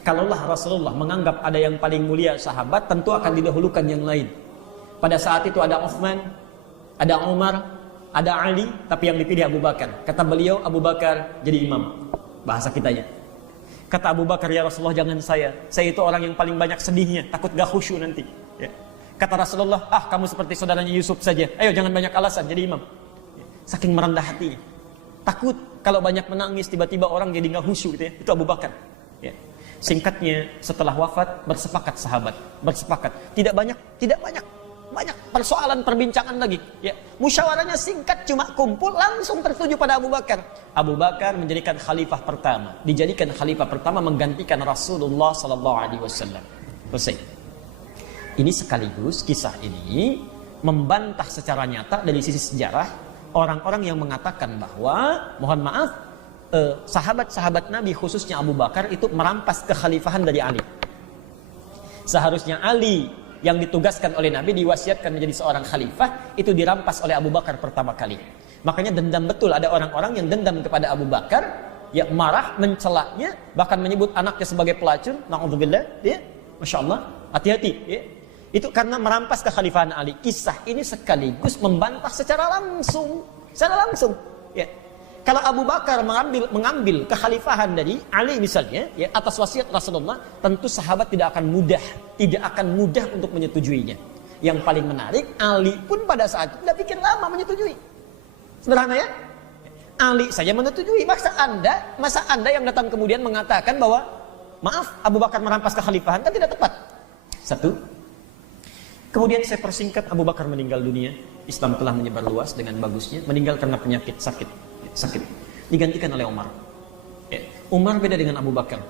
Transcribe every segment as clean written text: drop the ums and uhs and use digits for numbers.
Kalaulah Rasulullah menganggap ada yang paling mulia sahabat, tentu akan didahulukan yang lain. Pada saat itu ada Utsman, ada Umar, ada Ali, tapi yang dipilih Abu Bakar. Kata beliau, Abu Bakar jadi imam. Bahasa kitanya. Kata Abu Bakar, ya Rasulullah jangan saya itu orang yang paling banyak sedihnya, takut gak khusyuk nanti. Ya. Kata Rasulullah, kamu seperti saudaranya Yusuf saja, ayo jangan banyak alasan, jadi imam. Ya. Saking merendah hatinya. Takut kalau banyak menangis, tiba-tiba orang jadi gak khusyuk gitu ya. Itu Abu Bakar. Ya. Singkatnya, setelah wafat, bersepakat sahabat. Bersepakat. Tidak banyak persoalan perbincangan lagi. Ya. Musyawarahnya singkat, cuma kumpul, langsung tertuju pada Abu Bakar. Abu Bakar menjadikan khalifah pertama. Dijadikan khalifah pertama menggantikan Rasulullah SAW. Selesai. Ini sekaligus kisah ini membantah secara nyata dari sisi sejarah orang-orang yang mengatakan bahwa, mohon maaf, sahabat-sahabat Nabi khususnya Abu Bakar itu merampas kekhalifahan dari Ali. Seharusnya Ali yang ditugaskan oleh Nabi diwasiatkan menjadi seorang khalifah, itu dirampas oleh Abu Bakar pertama kali. Makanya dendam betul, ada orang-orang yang dendam kepada Abu Bakar, ya marah, mencelaknya, bahkan menyebut anaknya sebagai pelacur. Na'udzubillah, ya, Masya Allah, hati-hati, ya. Itu karena merampas kekhalifahan Ali. Kisah ini sekaligus membantah secara langsung, ya. Kalau Abu Bakar mengambil kekhalifahan dari Ali misalnya, ya, atas wasiat Rasulullah, tentu sahabat tidak akan mudah untuk menyetujuinya. Yang paling menarik, Ali pun pada saat itu tidak pikir lama menyetujui. Sederhana ya? Ali saja menyetujui. Masa anda yang datang kemudian mengatakan bahwa maaf, Abu Bakar merampas kekhalifahan, kan tidak tepat. Satu. Kemudian saya persingkat, Abu Bakar meninggal dunia. Islam telah menyebar luas dengan bagusnya. Meninggal karena penyakit sakit. Digantikan oleh Umar. Ya. Umar beda dengan Abu Bakar.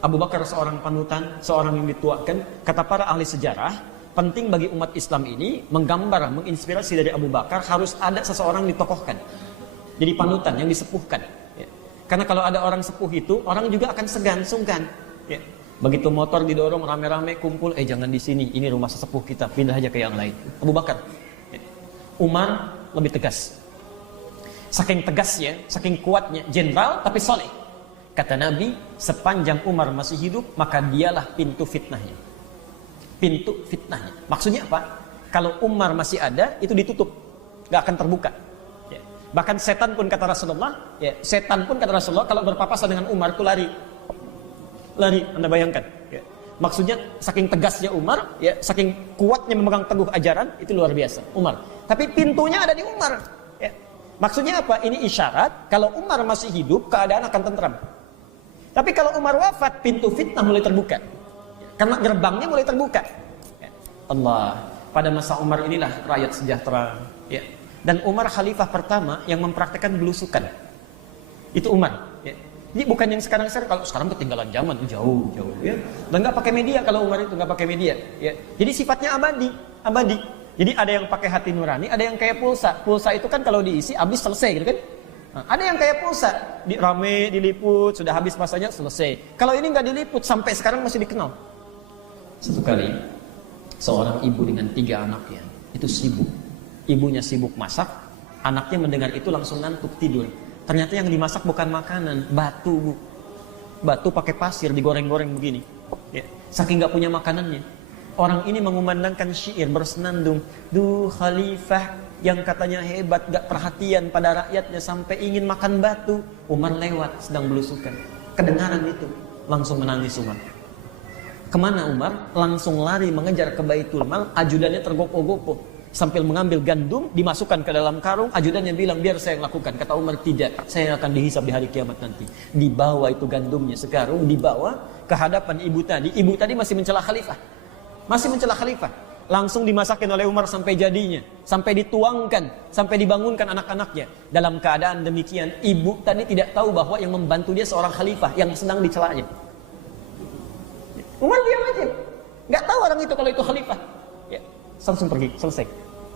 Abu Bakar seorang panutan, seorang yang dituakan. Kata para ahli sejarah, penting bagi umat Islam ini menggambar, menginspirasi dari Abu Bakar, harus ada seseorang ditokohkan. Jadi panutan yang disepuhkan. Ya. Karena kalau ada orang sepuh itu, orang juga akan segan, sungkan. Ya. Begitu motor didorong rame-rame kumpul, jangan di sini, ini rumah sesepuh kita, pindah aja ke yang lain. Abu Bakar. Ya. Umar lebih tegas. Saking tegasnya, saking kuatnya, jenderal tapi soleh. Kata Nabi, sepanjang Umar masih hidup, maka dialah pintu fitnahnya. Pintu fitnahnya. Maksudnya apa? Kalau Umar masih ada, itu ditutup, gak akan terbuka. Ya. Bahkan setan pun kata Rasulullah, kalau berpapasan dengan Umar itu lari, Anda bayangkan. Ya. Maksudnya saking tegasnya Umar, ya, saking kuatnya memegang teguh ajaran, itu luar biasa. Umar. Tapi pintunya ada di Umar. Ya. Maksudnya apa? Ini isyarat kalau Umar masih hidup, keadaan akan tentram. Tapi kalau Umar wafat, pintu fitnah mulai terbuka. Karena gerbangnya mulai terbuka. Ya. Allah, pada masa Umar inilah rakyat sejahtera. Ya. Dan Umar khalifah pertama yang mempraktekkan belusukan. Itu Umar. Ya. Jadi bukan yang sekarang, kalau sekarang ketinggalan zaman, jauh. Ya. Dan nggak pakai media kalau Umar itu, nggak pakai media. Ya. Jadi sifatnya abadi. Jadi ada yang pakai hati nurani, ada yang kayak pulsa. Pulsa itu kan kalau diisi habis selesai gitu kan. Nah, ada yang kayak pulsa, rame diliput, sudah habis masanya selesai. Kalau ini nggak diliput sampai sekarang masih dikenal. Satu kali seorang ibu dengan 3 anaknya itu sibuk. Ibunya sibuk masak, anaknya mendengar itu langsung ngantuk tidur. Ternyata yang dimasak bukan makanan, batu. Batu pakai pasir digoreng-goreng begini. Ya, saking nggak punya makanannya. Orang ini mengumandangkan syair bersenandung, "Du khalifah yang katanya hebat, gak perhatian pada rakyatnya sampai ingin makan batu." Umar lewat sedang belusukan. Kedengaran itu, langsung menangis Umar. Kemana Umar? Langsung lari mengejar ke Baitul Mal, ajudannya tergopoh-gopoh. Sambil mengambil gandum, dimasukkan ke dalam karung, ajudannya bilang, "Biar saya yang lakukan." Kata Umar, "Tidak, saya akan dihisab di hari kiamat nanti." Dibawa itu gandumnya sekarung, dibawa ke hadapan ibu tadi. Ibu tadi masih mencela khalifah. Langsung dimasakin oleh Umar sampai jadinya, sampai dituangkan, sampai dibangunkan anak-anaknya. Dalam keadaan demikian, ibu tadi tidak tahu bahwa yang membantu dia seorang khalifah yang sedang dicelanya. Umar diam aja, nggak tahu orang itu kalau itu khalifah. Ya, langsung pergi, selesai.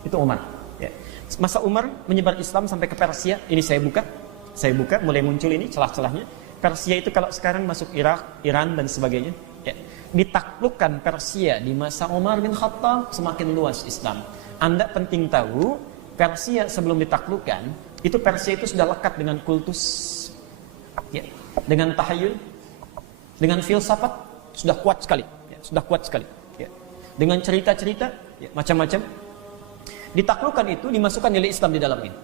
Itu Umar. Ya. Masa Umar menyebar Islam sampai ke Persia. Ini saya buka, mulai muncul ini celah-celahnya. Persia itu kalau sekarang masuk Irak, Iran dan sebagainya. Ya. Ditaklukkan Persia di masa Umar bin Khattab, semakin luas Islam. Anda penting tahu, Persia sebelum ditaklukkan, itu Persia itu sudah lekat dengan kultus, ya, dengan tahayul, dengan filsafat, sudah kuat sekali, ya, sudah kuat sekali. Ya. Dengan cerita-cerita ya, macam-macam, ditaklukkan itu, dimasukkan nilai Islam di dalamnya.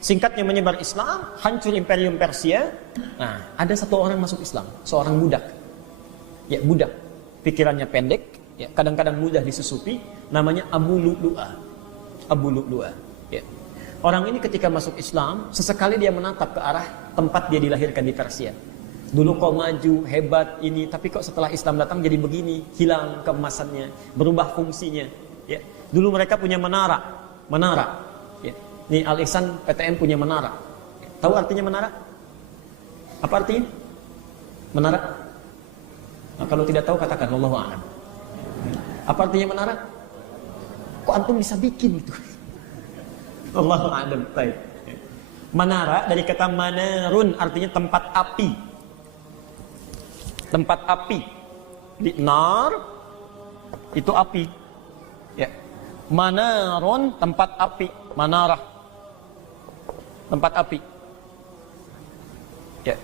Singkatnya menyebar Islam, hancur imperium Persia. Nah, ada satu orang masuk Islam, seorang budak. Ya, budak. Pikirannya pendek, ya, kadang-kadang mudah disusupi, namanya Abu Lu'lu'ah. Abu Lu'lu'ah. Ya. Orang ini ketika masuk Islam, sesekali dia menatap ke arah tempat dia dilahirkan di Persia. Dulu kau maju, hebat ini, tapi kok setelah Islam datang jadi begini, hilang keemasannya, berubah fungsinya. Ya. Dulu mereka punya menara. Ya. Nih Al-Ihsan PTN punya menara. Tahu artinya menara? Apa artinya? Menara? Nah, kalau tidak tahu katakan wallahu a'lam. Apa artinya menara? Kok antum bisa bikin itu? Wallahu a'lam. Baik. Menara dari kata manarun, artinya tempat api. Tempat api. Di nar itu api. Ya. Manarun tempat api, manarah. Tempat api. Ya.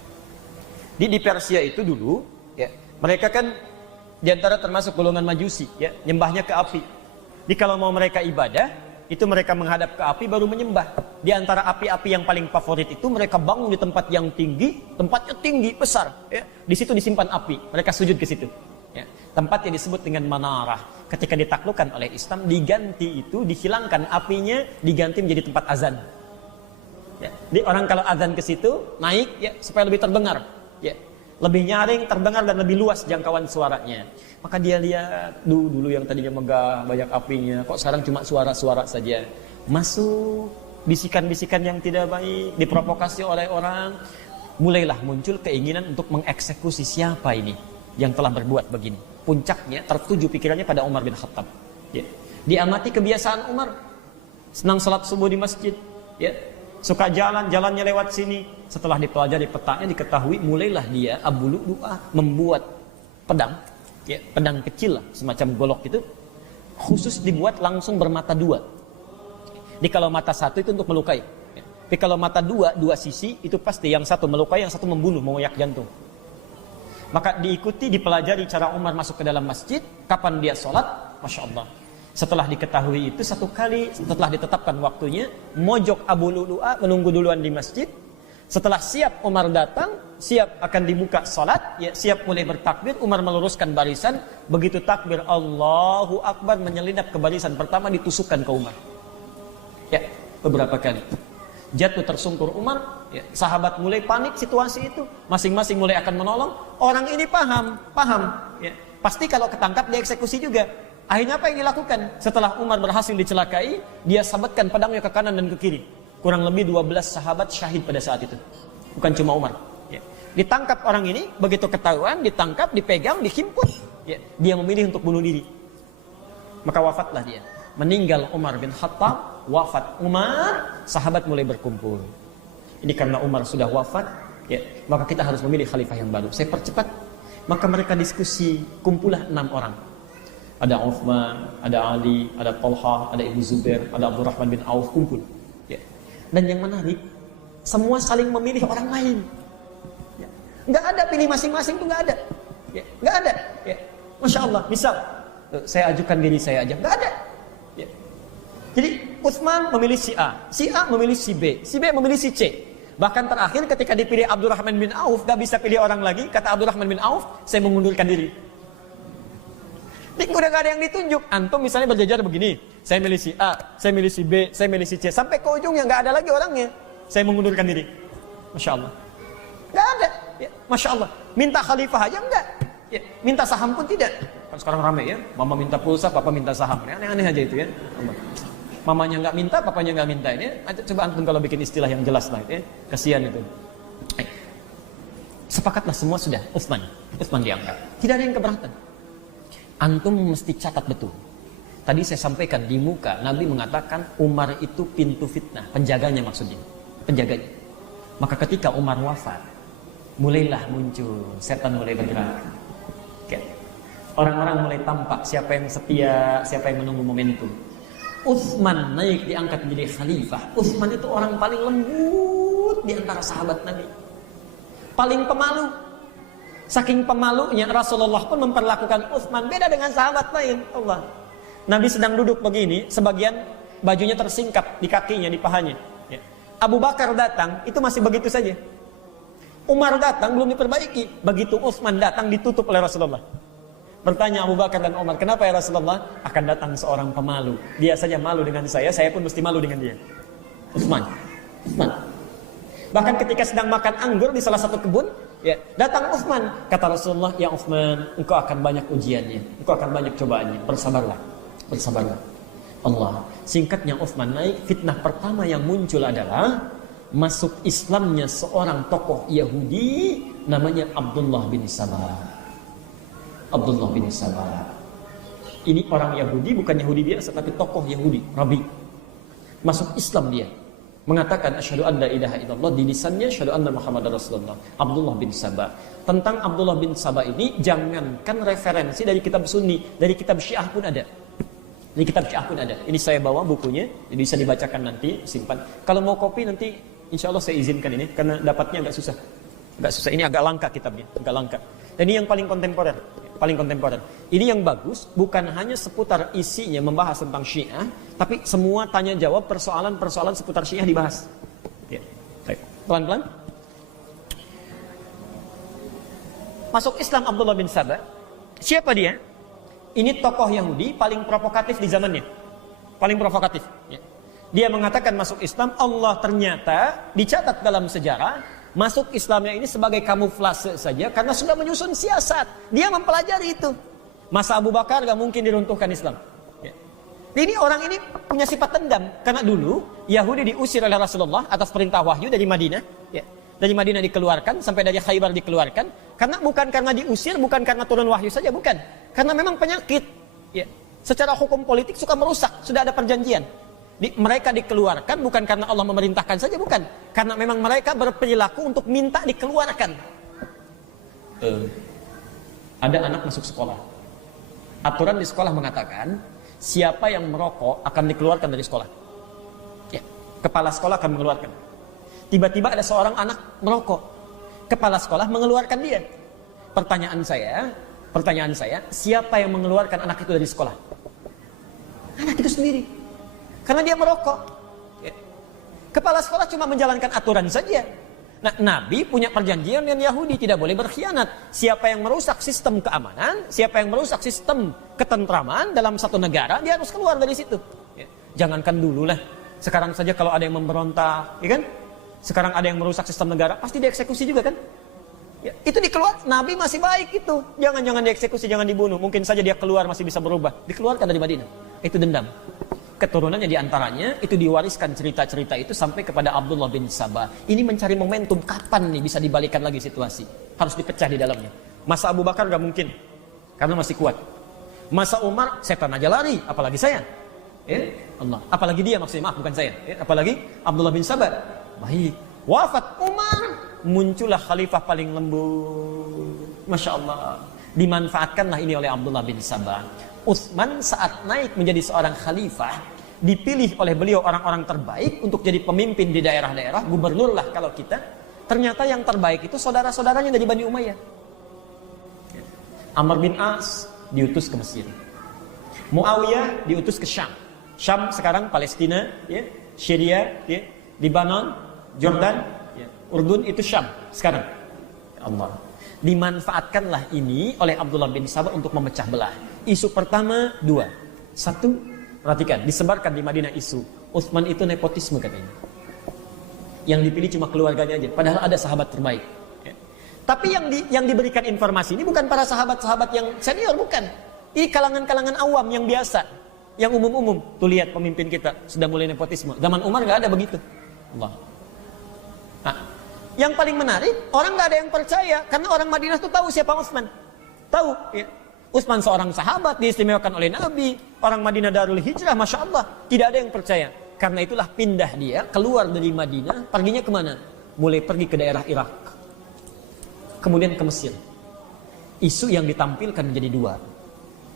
Di Persia itu dulu, ya, mereka kan diantara termasuk golongan Majusi, ya, nyembahnya ke api. Jadi kalau mau mereka ibadah, itu mereka menghadap ke api baru menyembah. Di antara api-api yang paling favorit itu mereka bangun di tempat yang tinggi, tempatnya tinggi besar, ya. Di situ disimpan api, mereka sujud ke situ. Ya. Tempat yang disebut dengan manarah. Ketika ditaklukkan oleh Islam, diganti itu, dihilangkan apinya, diganti menjadi tempat azan. Ya. Jadi orang kalau azan ke situ naik, ya, supaya lebih terdengar, ya, lebih nyaring, terdengar dan lebih luas jangkauan suaranya. Maka dia lihat dulu yang tadinya megah banyak apinya, kok sekarang cuma suara-suara saja. Masuk bisikan-bisikan yang tidak baik, diprovokasi oleh orang, mulailah muncul keinginan untuk mengeksekusi siapa ini yang telah berbuat begini. Puncaknya tertuju pikirannya pada Umar bin Khattab. Ya. Diamati kebiasaan Umar, senang salat subuh di masjid, ya. Suka jalannya lewat sini. Setelah dipelajari petanya, diketahui, mulailah dia Abu Lu'lu'ah membuat pedang, ya, pedang kecil lah, semacam golok itu, khusus dibuat langsung bermata dua. Jadi kalau mata satu itu untuk melukai, ya. Tapi kalau mata dua sisi itu pasti yang satu melukai, yang satu membunuh, mengoyak jantung. Maka diikuti, dipelajari cara Umar masuk ke dalam masjid, kapan dia sholat, Masya Allah. Setelah diketahui itu, satu kali setelah ditetapkan waktunya, mojok Abu Lu'lu'ah menunggu duluan di masjid. Setelah siap Umar datang, siap akan dibuka salat, ya, siap mulai bertakbir, Umar meluruskan barisan. Begitu takbir Allahu Akbar, menyelinap ke barisan pertama, ditusukkan ke Umar. Ya, beberapa kali. Jatuh tersungkur Umar, ya, sahabat mulai panik situasi itu. Masing-masing mulai akan menolong. Orang ini paham, ya. Pasti kalau ketangkap dieksekusi juga. Akhirnya apa yang dilakukan? Setelah Umar berhasil dicelakai, dia sabatkan pedangnya ke kanan dan ke kiri. Kurang lebih 12 sahabat syahid pada saat itu. Bukan cuma Umar. Ya. Ditangkap orang ini, begitu ketahuan, ditangkap, dipegang, dihimpun. Ya. Dia memilih untuk bunuh diri. Maka wafatlah dia. Meninggal Umar bin Khattab, wafat Umar, sahabat mulai berkumpul. Ini karena Umar sudah wafat, ya, maka kita harus memilih khalifah yang baru. Saya percepat. Maka mereka diskusi, kumpulah 6 orang. Ada Uthman, ada Ali, ada Talha, ada Ibnu Zubair, ada Abdurrahman bin Auf, kumpul. Ya. Dan yang menarik, semua saling memilih orang lain. Ya. Nggak ada pilih masing-masing, itu nggak ada. Ya. Nggak ada. Ya. Masya Allah, misal, saya ajukan diri saya aja, nggak ada. Ya. Jadi Uthman memilih si A memilih si B memilih si C. Bahkan terakhir ketika dipilih Abdurrahman bin Auf, nggak bisa pilih orang lagi, kata Abdurrahman bin Auf, saya mengundurkan diri. Ini udah gak ada yang ditunjuk. Antum misalnya berjajar begini, saya milih si A, saya milih si B, saya milih si C, sampai ke ujungnya gak ada lagi orangnya, saya mengundurkan diri. Masya Allah. Gak ada. Ya, Masya Allah. Minta khalifah aja enggak. Ya, minta saham pun tidak. Kan sekarang rame ya, mama minta pulsa, papa minta saham. Aneh-aneh aja itu ya. Mamanya gak minta, papanya gak minta. Ini coba antum kalau bikin istilah yang jelas lah, ya. Kasihan itu. Sepakatlah semua sudah. Utsman diangkat. Tidak ada yang keberatan. Antum mesti catat betul. Tadi saya sampaikan di muka, Nabi mengatakan Umar itu pintu fitnah, penjaganya maksudnya, penjaganya. Maka ketika Umar wafat, mulailah muncul, setan mulai bergerak. Okay. Orang-orang mulai tampak siapa yang setia, siapa yang menunggu momentum. Utsman naik diangkat menjadi khalifah. Utsman itu orang paling lembut di antara sahabat Nabi, paling pemalu. Saking pemalunya Rasulullah pun memperlakukan Utsman beda dengan sahabat lain. Allah. Nabi sedang duduk begini, sebagian bajunya tersingkap di kakinya, di pahanya. Ya. Abu Bakar datang, itu masih begitu saja. Umar datang belum diperbaiki. Begitu Utsman datang ditutup oleh Rasulullah. Bertanya Abu Bakar dan Umar, kenapa ya Rasulullah? Akan datang seorang pemalu. Dia saja malu dengan saya pun mesti malu dengan dia. Utsman. Bahkan ketika sedang makan anggur di salah satu kebun, ya, datang Utsman. Kata Rasulullah, ya Utsman, engkau akan banyak ujiannya, engkau akan banyak cobaannya. Bersabarlah. Allah. Singkatnya Utsman naik, fitnah pertama yang muncul adalah masuk Islamnya seorang tokoh Yahudi namanya Abdullah bin Sabah. Ini orang Yahudi, bukan Yahudi biasa, tapi tokoh Yahudi, Rabi. Masuk Islam dia. Mengatakan asyhadu an la ilaha illallah, di lisannya asyhadu anna Muhammadar Rasulullah. Abdullah bin Sabah. Tentang Abdullah bin Sabah ini jangankan referensi dari kitab Sunni, dari kitab Syiah pun ada. Ini saya bawa bukunya, jadi bisa dibacakan nanti, simpan. Kalau mau kopi nanti insya Allah saya izinkan ini, karena dapatnya agak susah. Ini agak langka kitabnya, agak langka. Dan ini yang paling kontemporer. Ini yang bagus, bukan hanya seputar isinya membahas tentang Syiah, tapi semua tanya jawab persoalan-persoalan seputar Syiah dibahas. Ya. Baik. Pelan-pelan. Masuk Islam Abdullah bin Sabah. Siapa dia? Ini tokoh Yahudi paling provokatif di zamannya. Paling provokatif. Ya. Dia mengatakan masuk Islam, Allah ternyata dicatat dalam sejarah masuk Islamnya ini sebagai kamuflase saja karena sudah menyusun siasat. Dia mempelajari itu. Masa Abu Bakar gak mungkin diruntuhkan Islam. Ya. Ini orang ini punya sifat dendam karena dulu Yahudi diusir oleh Rasulullah atas perintah wahyu dari Madinah. Ya. Dari Madinah dikeluarkan sampai dari Khaybar dikeluarkan karena bukan karena diusir, bukan karena turun wahyu saja, bukan. Karena memang penyakit. Ya. Secara hukum politik suka merusak, sudah ada perjanjian. Mereka dikeluarkan bukan karena Allah memerintahkan saja, bukan. Karena memang mereka berperilaku untuk minta dikeluarkan. Ada anak masuk sekolah. Aturan di sekolah mengatakan, siapa yang merokok akan dikeluarkan dari sekolah. Ya, kepala sekolah akan mengeluarkan. Tiba-tiba ada seorang anak merokok. Kepala sekolah mengeluarkan dia. Pertanyaan saya, siapa yang mengeluarkan anak itu dari sekolah? Anak itu sendiri. Karena dia merokok. Kepala sekolah cuma menjalankan aturan saja. Nah, Nabi punya perjanjian dengan Yahudi, tidak boleh berkhianat. Siapa yang merusak sistem keamanan, siapa yang merusak sistem ketentraman dalam satu negara, dia harus keluar dari situ. Jangankan dulu lah. Sekarang saja kalau ada yang memberontak, ya kan? Sekarang ada yang merusak sistem negara, pasti dieksekusi juga kan? Ya, itu dikeluar, Nabi masih baik itu. Jangan dieksekusi, jangan dibunuh. Mungkin saja dia keluar masih bisa berubah. Dikeluarkan dari Madinah. Itu dendam. Keturunannya diantaranya itu diwariskan cerita-cerita itu sampai kepada Abdullah bin Sabah. Ini mencari momentum kapan nih bisa dibalikan lagi situasi. Harus dipecah di dalamnya. Masa Abu Bakar gak mungkin karena masih kuat. Masa Umar setan aja lari, apalagi saya. Allah, apalagi dia maksudnya, maaf bukan saya. Apalagi Abdullah bin Sabah. Baik. Wafat Umar, muncullah khalifah paling lembut. Masya Allah. Dimanfaatkanlah ini oleh Abdullah bin Sabah. Utsman saat naik menjadi seorang khalifah, dipilih oleh beliau orang-orang terbaik untuk jadi pemimpin di daerah-daerah, gubernur lah kalau kita. Ternyata yang terbaik itu saudara-saudaranya dari Bani Umayyah. Amr bin As diutus ke Mesir. Muawiyah diutus ke Syam. Syam sekarang Palestina, ya, Syria, ya, Lebanon, Jordan, ya, Urdun itu Syam sekarang. Allah. Dimanfaatkanlah ini oleh Abdullah bin Sabah untuk memecah belah. Isu pertama dua. Satu, perhatikan, disebarkan di Madinah isu Utsman itu nepotisme katanya. Yang dipilih cuma keluarganya aja, padahal ada sahabat terbaik. Ya. Tapi yang diberikan informasi ini bukan para sahabat-sahabat yang senior, bukan. Ini kalangan-kalangan awam yang biasa, yang umum-umum. Tuh lihat pemimpin kita sudah mulai nepotisme. Zaman Umar nggak ada begitu. Allah. Nah, yang paling menarik, orang nggak ada yang percaya karena orang Madinah tuh tahu siapa Utsman. Tahu, ya. Utsman seorang sahabat diistimewakan oleh Nabi, orang Madinah Darul Hijrah, Masya Allah. Tidak ada yang percaya. Karena itulah pindah dia, keluar dari Madinah, perginya kemana? Mulai pergi ke daerah Irak. Kemudian ke Mesir. Isu yang ditampilkan menjadi dua.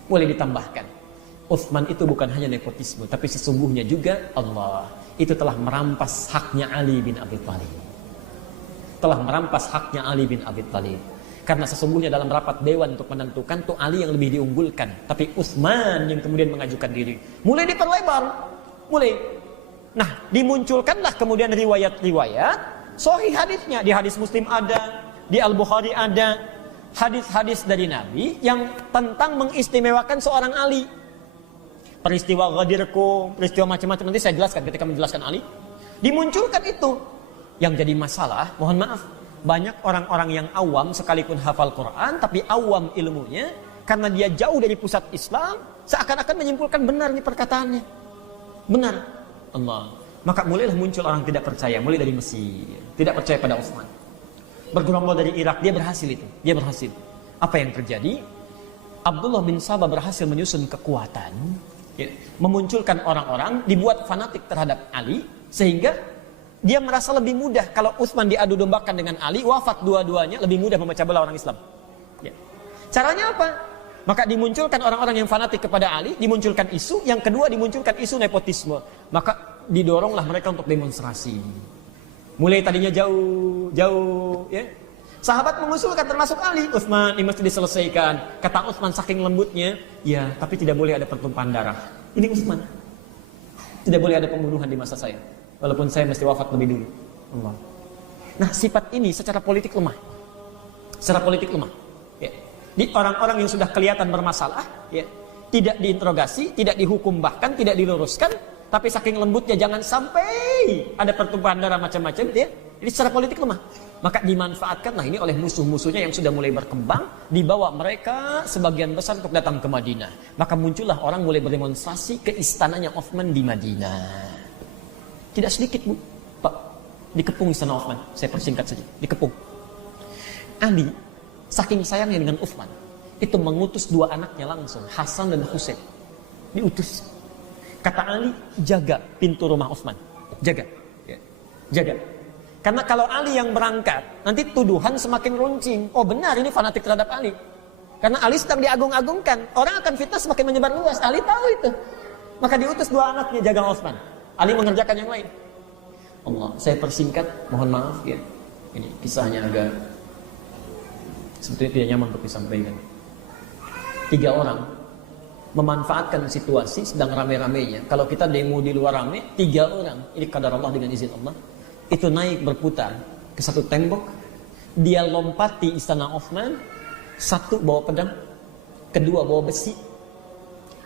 Boleh ditambahkan. Utsman itu bukan hanya nepotisme, tapi sesungguhnya juga Allah itu telah merampas haknya Ali bin Abi Thalib. Telah merampas haknya Ali bin Abi Thalib. Karena sesungguhnya dalam rapat dewan untuk menentukan tuh Ali yang lebih diunggulkan, tapi Utsman yang kemudian mengajukan diri. Mulai diperlebar, mulai. Nah, dimunculkanlah kemudian riwayat-riwayat sahih hadisnya. Di hadis Muslim ada, di Al-Bukhari ada hadis-hadis dari Nabi yang tentang mengistimewakan seorang Ali. Peristiwa Ghadir Qum, peristiwa macam-macam nanti saya jelaskan ketika menjelaskan Ali. Dimunculkan itu. Yang jadi masalah, mohon maaf, banyak orang-orang yang awam sekalipun hafal Quran, tapi awam ilmunya, karena dia jauh dari pusat Islam, seakan-akan menyimpulkan benar nih perkataannya. Benar. Allah. Maka mulailah muncul orang tidak percaya, mulai dari Mesir, tidak percaya pada Utsman. Bergerombol dari Irak, dia berhasil itu. Dia berhasil. Apa yang terjadi? Abdullah bin Sabah berhasil menyusun kekuatan, ya, memunculkan orang-orang, dibuat fanatik terhadap Ali, sehingga dia merasa lebih mudah kalau Utsman diadu dombakan dengan Ali, wafat dua-duanya, lebih mudah memecah belah orang Islam. Ya. Caranya apa? Maka dimunculkan orang-orang yang fanatik kepada Ali, dimunculkan isu, yang kedua dimunculkan isu nepotisme. Maka didoronglah mereka untuk demonstrasi. Mulai tadinya jauh, ya. Sahabat mengusulkan termasuk Ali, Utsman ini mesti diselesaikan. Kata Utsman saking lembutnya, ya, tapi tidak boleh ada pertumpahan darah. Ini Utsman. Tidak boleh ada pembunuhan di masa saya. Walaupun saya mesti wafat lebih dulu. Allah. Nah, sifat ini secara politik lemah. Secara politik lemah. Ya. Di orang-orang yang sudah kelihatan bermasalah, ya, tidak diinterogasi, tidak dihukum, bahkan tidak diluruskan, tapi saking lembutnya jangan sampai ada pertumpahan darah macam-macam, ya. Ini secara politik lemah. Maka dimanfaatkanlah ini oleh musuh-musuhnya yang sudah mulai berkembang, dibawa mereka sebagian besar untuk datang ke Madinah. Maka muncullah orang mulai berdemonstrasi ke istananya Utsman di Madinah. Tidak sedikit, Bu. Pak, dikepung istana Utsman. Saya persingkat saja. Dikepung. Ali, saking sayangnya dengan Utsman, itu mengutus dua anaknya langsung, Hasan dan Husain. Diutus. Kata Ali, jaga pintu rumah Utsman. Jaga. Ya. Jaga. Karena kalau Ali yang berangkat, nanti tuduhan semakin runcing. Oh benar, ini fanatik terhadap Ali. Karena Ali sedang diagung-agungkan. Orang akan fitnah semakin menyebar luas. Ali tahu itu. Maka diutus dua anaknya jaga Utsman. Ali mengerjakan yang lain. Allah, saya persingkat, mohon maaf ya. Ini kisahnya agak sebetulnya tidak nyaman untuk disampaikan. 3 orang memanfaatkan situasi sedang rame-ramenya. Kalau kita demo di luar rame, 3 orang, ini qadar Allah dengan izin Allah, itu naik berputar ke satu tembok. Dia lompati istana Utsman. 1 bawa pedang, 2 bawa besi,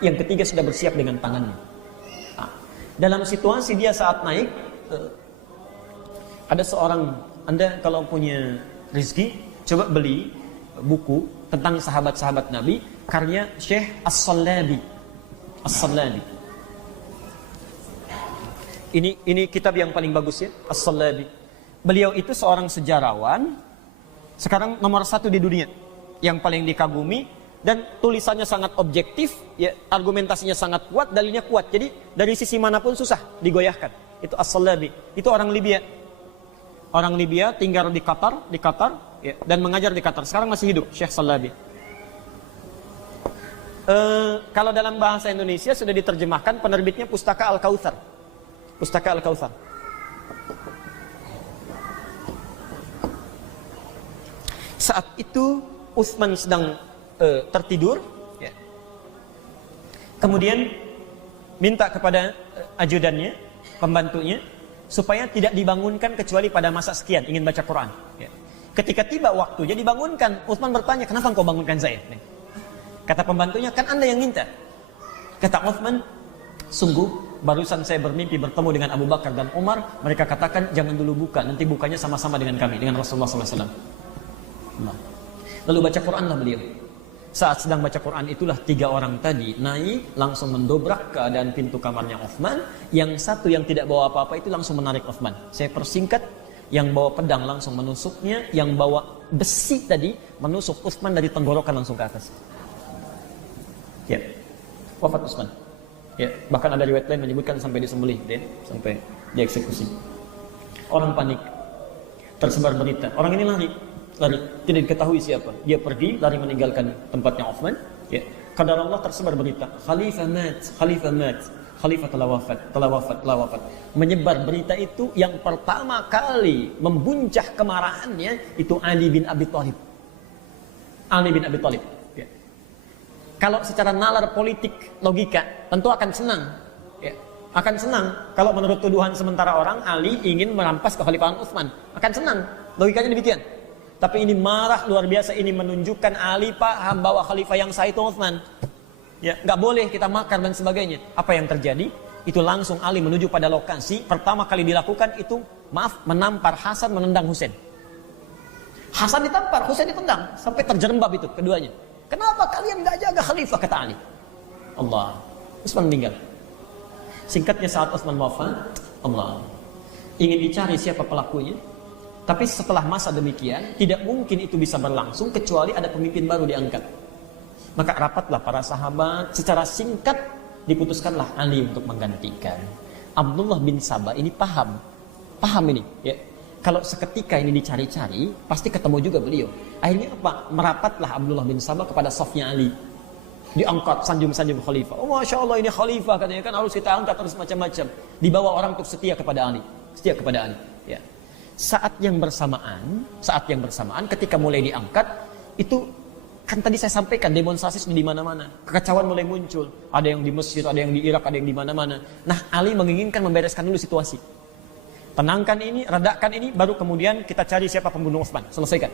yang 3 sudah bersiap dengan tangannya. Dalam situasi dia saat naik, ada seorang, Anda kalau punya rezeki, coba beli buku tentang sahabat-sahabat Nabi, karya Syekh As-Sallabi. As-Sallabi. Ini kitab yang paling bagus ya, As-Sallabi. Beliau itu seorang sejarawan, sekarang nomor 1 di dunia, yang paling dikagumi. Dan tulisannya sangat objektif, ya, argumentasinya sangat kuat, dalilnya kuat. Jadi dari sisi manapun susah digoyahkan. Itu As-Sallabi. Itu orang Libya. Orang Libya tinggal di Qatar, ya, dan mengajar di Qatar. Sekarang masih hidup, Syekh Sallabi. Kalau dalam bahasa Indonesia sudah diterjemahkan, penerbitnya Pustaka Al-Kautsar. Pustaka Al-Kautsar. Saat itu Utsman sedang tertidur, ya. Kemudian minta kepada ajudannya, pembantunya, supaya tidak dibangunkan kecuali pada masa sekian ingin baca Quran. Ya. Ketika tiba waktunya dibangunkan, Utsman bertanya, kenapa engkau bangunkan saya? Kata pembantunya, kan Anda yang minta. Kata Utsman, sungguh barusan saya bermimpi bertemu dengan Abu Bakar dan Umar. Mereka katakan jangan dulu buka, nanti bukanya sama-sama dengan kami, dengan Rasulullah SAW. Lalu baca Quranlah beliau. Saat sedang baca Quran itulah 3 orang tadi naik langsung mendobrak keadaan pintu kamarnya Utsman. Yang satu yang tidak bawa apa-apa itu langsung menarik Utsman. Saya persingkat, yang bawa pedang langsung menusuknya, yang bawa besi tadi menusuk Utsman dari tenggorokan langsung ke atas. Ya, wafat Utsman. Ya, bahkan ada riwayat lain menyebutkan sampai disembelih, sampai dieksekusi. Orang panik, tersebar berita. Orang ini lari, tidak diketahui siapa. Dia pergi, lari meninggalkan tempatnya Utsman. Ya. Qadar Allah tersebar berita, Khalifah mat, Khalifah telah wafat. Menyebar berita itu, yang pertama kali membuncah kemarahannya itu Ali bin Abi Thalib. Ali bin Abi Thalib. Ya. Kalau secara nalar politik logika tentu akan senang. Ya. Akan senang kalau menurut tuduhan sementara orang Ali ingin merampas kekhalifahan Utsman. Akan senang. Logikanya demikian. Tapi ini marah luar biasa, ini menunjukkan Ali paham bahwa khalifah yang sah itu Utsman. Ya, nggak boleh kita makar dan sebagainya. Apa yang terjadi? Itu langsung Ali menuju pada lokasi pertama kali dilakukan itu, menampar Hasan, menendang Husain. Hasan ditampar, Husain ditendang sampai terjerembab itu keduanya. Kenapa kalian nggak jaga khalifah, kata Ali. Allah, Utsman meninggal. Singkatnya saat Utsman wafat, Allah ingin dicari siapa pelakunya. Tapi setelah masa demikian, tidak mungkin itu bisa berlangsung kecuali ada pemimpin baru diangkat. Maka rapatlah para sahabat, secara singkat diputuskanlah Ali untuk menggantikan. Abdullah bin Sabah ini paham ini. Ya. Kalau seketika ini dicari-cari, pasti ketemu juga beliau. Akhirnya apa? Merapatlah Abdullah bin Sabah kepada safnya Ali. Diangkat sanjung-sanjung khalifah. Oh, Masya Allah, ini khalifah katanya kan, harus kita angkat, harus macam-macam. Dibawa orang untuk setia kepada Ali. Setia kepada Ali. Ya. Saat yang bersamaan ketika mulai diangkat, itu kan tadi saya sampaikan demonstrasi sudah di mana-mana. Kekacauan mulai muncul. Ada yang di Mesir, ada yang di Irak, ada yang di mana-mana. Nah, Ali menginginkan membereskan dulu situasi. Tenangkan ini, redakan ini, baru kemudian kita cari siapa pembunuh Utsman. Selesaikan.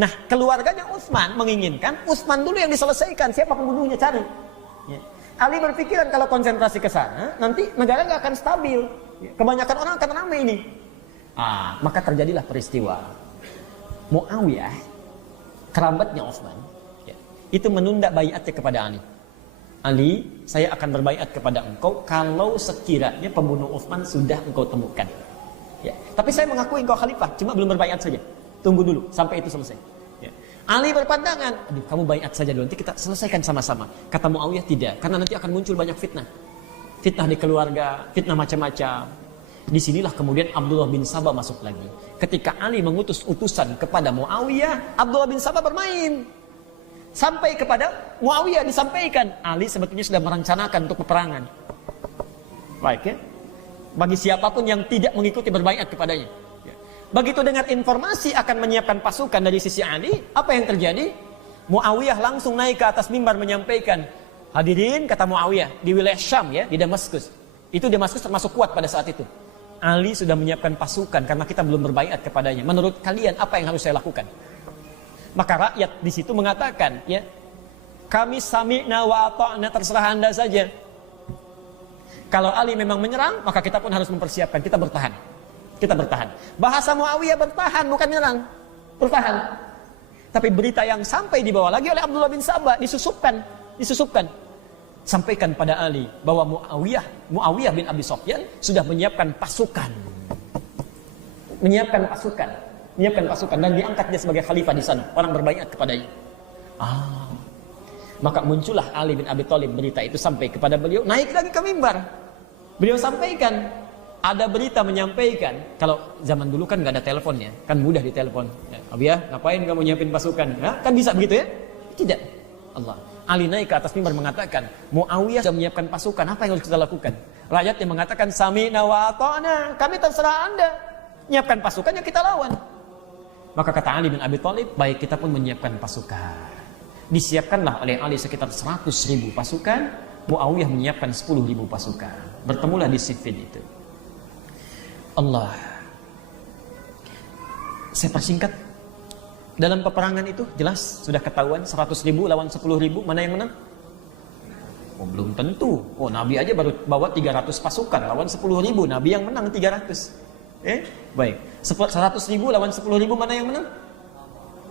Nah, keluarganya Utsman menginginkan Utsman dulu yang diselesaikan. Siapa pembunuhnya, cari. Ya. Ali berpikiran kalau konsentrasi ke sana, nanti negara nggak akan stabil. Kebanyakan orang akan ramai ini. Maka terjadilah peristiwa. Muawiyah, kerabatnya Utsman, ya, itu menunda baiatnya kepada Ali. Ali, saya akan berbaiat kepada engkau kalau sekiranya pembunuh Utsman sudah engkau temukan. Ya. Tapi saya mengakui engkau khalifah, cuma belum berbaiat saja. Tunggu dulu sampai itu selesai. Ya. Ali berpandangan, aduh kamu baiat saja dulu, nanti kita selesaikan sama-sama. Kata Muawiyah tidak, karena nanti akan muncul banyak fitnah. Fitnah di keluarga, fitnah macam-macam. Disinilah kemudian Abdullah bin Sabah masuk lagi. Ketika Ali mengutus utusan kepada Muawiyah, Abdullah bin Sabah bermain. Sampai kepada Muawiyah disampaikan, Ali sebetulnya sudah merencanakan untuk peperangan. Baik ya. Bagi siapapun yang tidak mengikuti berbaiat kepadanya. Begitu dengar informasi akan menyiapkan pasukan dari sisi Ali, apa yang terjadi? Muawiyah langsung naik ke atas mimbar menyampaikan, hadirin, kata Muawiyah, di wilayah Syam ya, di Damaskus. Itu Damaskus termasuk kuat pada saat itu. Ali sudah menyiapkan pasukan karena kita belum berbaiat kepadanya. Menurut kalian apa yang harus saya lakukan? Maka rakyat di situ mengatakan, ya, kami sami'na wa ata'na, terserah Anda saja. Kalau Ali memang menyerang, maka kita pun harus mempersiapkan, kita bertahan. Kita bertahan. Bahasa Muawiyah bertahan, bukan menyerang. Bertahan. Tapi berita yang sampai dibawa lagi oleh Abdullah bin Sabah disusupkan. Sampaikan pada Ali bahwa Muawiyah bin Abi Sufyan sudah menyiapkan pasukan dan diangkat dia sebagai khalifah di sana. Orang berbaiat kepadanya. Maka muncullah Ali bin Abi Thalib, berita itu sampai kepada beliau, naik lagi ke mimbar. Beliau sampaikan, ada berita menyampaikan, kalau zaman dulu kan nggak ada teleponnya, kan mudah ditelepon. Ya, Abiyah, ngapain kamu nyiapin pasukan? Ya, kan bisa begitu ya? Tidak. Allah. Ali naik ke atas mimbar mengatakan, Muawiyah sudah menyiapkan pasukan, apa yang harus kita lakukan? Rakyat yang mengatakan, sami'na wa ata'na, kami terserah Anda. Nyiapkan pasukan yang kita lawan. Maka kata Ali bin Abi Thalib, baik, kita pun menyiapkan pasukan. Disiapkanlah oleh Ali sekitar 100.000 pasukan, Muawiyah menyiapkan 10.000 pasukan. Bertemulah di Siffin itu. Allah. Saya persingkat. Dalam peperangan itu jelas sudah ketahuan 100.000 lawan 10.000, mana yang menang? Belum tentu. Nabi aja baru bawa 300 pasukan lawan 10.000, Nabi yang menang 300. Baik. 100.000 lawan 10.000, mana yang menang?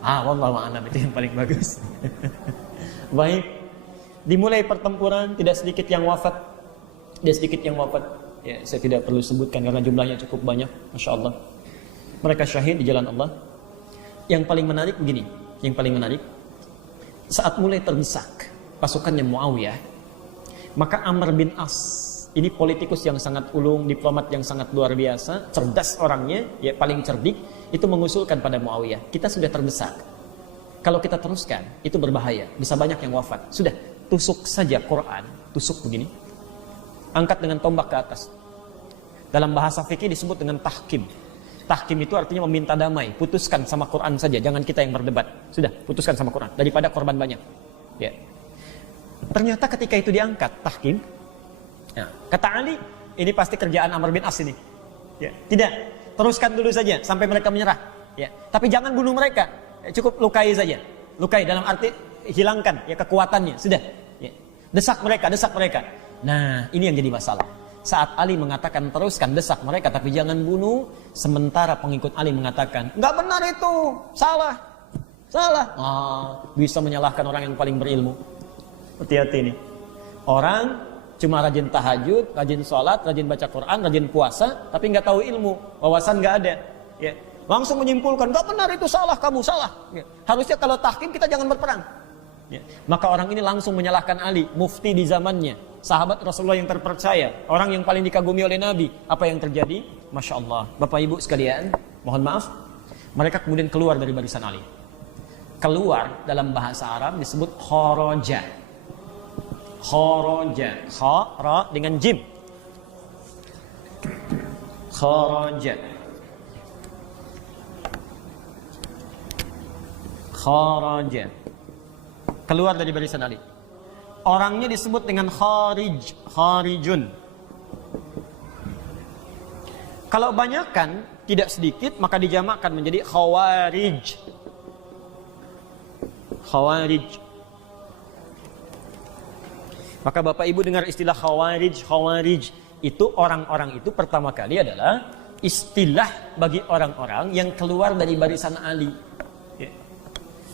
Wallahu a'lam, itu yang paling bagus. Baik. Dimulai pertempuran, tidak sedikit yang wafat. Ya, saya tidak perlu sebutkan karena jumlahnya cukup banyak, Masya Allah. Mereka syahid di jalan Allah. Yang paling menarik begini, saat mulai terdesak pasukannya Muawiyah, maka Amr bin As, ini politikus yang sangat ulung, diplomat yang sangat luar biasa, cerdas orangnya, ya paling cerdik, itu mengusulkan pada Muawiyah, kita sudah terdesak. Kalau kita teruskan, itu berbahaya, bisa banyak yang wafat. Sudah, tusuk saja Quran, tusuk begini, angkat dengan tombak ke atas. Dalam bahasa fikih disebut dengan tahkim. Tahkim itu artinya meminta damai. Putuskan sama Quran saja, jangan kita yang berdebat. Sudah, putuskan sama Quran daripada korban banyak. Ya. Ternyata ketika itu diangkat tahkim, ya, kata Ali, ini pasti kerjaan Amr bin As ini. Ya. Tidak, teruskan dulu saja sampai mereka menyerah. Ya. Tapi jangan bunuh mereka, cukup lukai saja. Lukai dalam arti hilangkan ya kekuatannya. Sudah. Ya. Desak mereka. Nah, ini yang jadi masalah. Saat Ali mengatakan teruskan desak mereka tapi jangan bunuh, sementara pengikut Ali mengatakan nggak benar itu, salah. Bisa menyalahkan orang yang paling berilmu. Hati-hati nih. Orang cuma rajin tahajud, rajin sholat, rajin baca Quran, rajin puasa, tapi nggak tahu ilmu, wawasan nggak ada. Ya. Langsung menyimpulkan nggak benar itu, salah, kamu salah. Ya. Harusnya kalau tahkim kita jangan berperang. Ya. Maka orang ini langsung menyalahkan Ali, mufti di zamannya, sahabat Rasulullah yang terpercaya, orang yang paling dikagumi oleh Nabi. Apa yang terjadi? Masya Allah, Bapak Ibu sekalian, mohon maaf, mereka kemudian keluar dari barisan Ali. Keluar dalam bahasa Arab disebut kharaja. Khara dengan jim. Kharaja. Keluar dari barisan Ali. Orangnya disebut dengan kharijun. Kalau banyakkan, tidak sedikit, maka dijamakkan menjadi khawarij. Maka Bapak Ibu dengar istilah khawarij itu, orang-orang itu pertama kali adalah istilah bagi orang-orang yang keluar dari barisan Ali. Ya.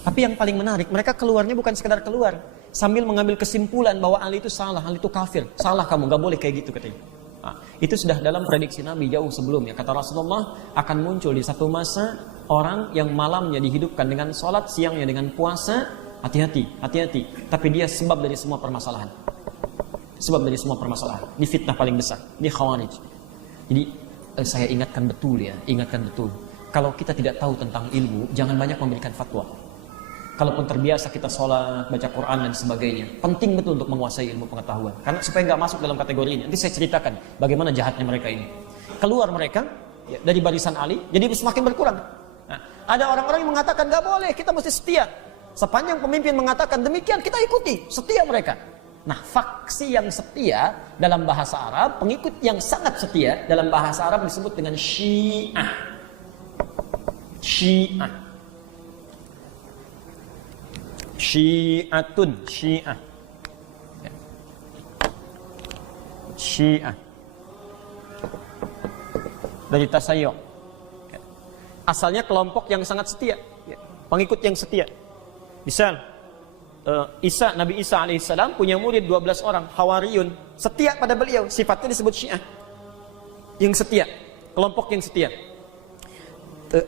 Tapi yang paling menarik, mereka keluarnya bukan sekedar keluar, sambil mengambil kesimpulan bahwa Ali itu salah, Ali itu kafir. Salah kamu, gak boleh kayak gitu katanya. Nah, itu sudah dalam prediksi Nabi jauh sebelumnya. Kata Rasulullah, akan muncul di satu masa orang yang malamnya dihidupkan dengan sholat, siangnya dengan puasa. Hati-hati. Tapi dia sebab dari semua permasalahan. Ini fitnah paling besar. Ini khawarij. Jadi saya ingatkan betul. Kalau kita tidak tahu tentang ilmu, jangan banyak memberikan fatwa. Kalaupun terbiasa kita sholat, baca Quran dan sebagainya, penting betul untuk menguasai ilmu pengetahuan. Karena supaya nggak masuk dalam kategori ini. Nanti saya ceritakan bagaimana jahatnya mereka ini. Keluar mereka ya, dari barisan Ali, jadi semakin berkurang. Nah, ada orang-orang yang mengatakan nggak boleh, kita mesti setia. Sepanjang pemimpin mengatakan demikian, kita ikuti, setia mereka. Nah, faksi yang setia dalam bahasa Arab, pengikut yang sangat setia dalam bahasa Arab disebut dengan Syiah. Syiatun, Syiah. Dari tasayyuh. Asalnya kelompok yang sangat setia, pengikut yang setia. Misal Nabi Isa alaihissalam punya murid 12 orang, Hawariyun, setia pada beliau, sifatnya disebut Syiah. Yang setia, kelompok yang setia.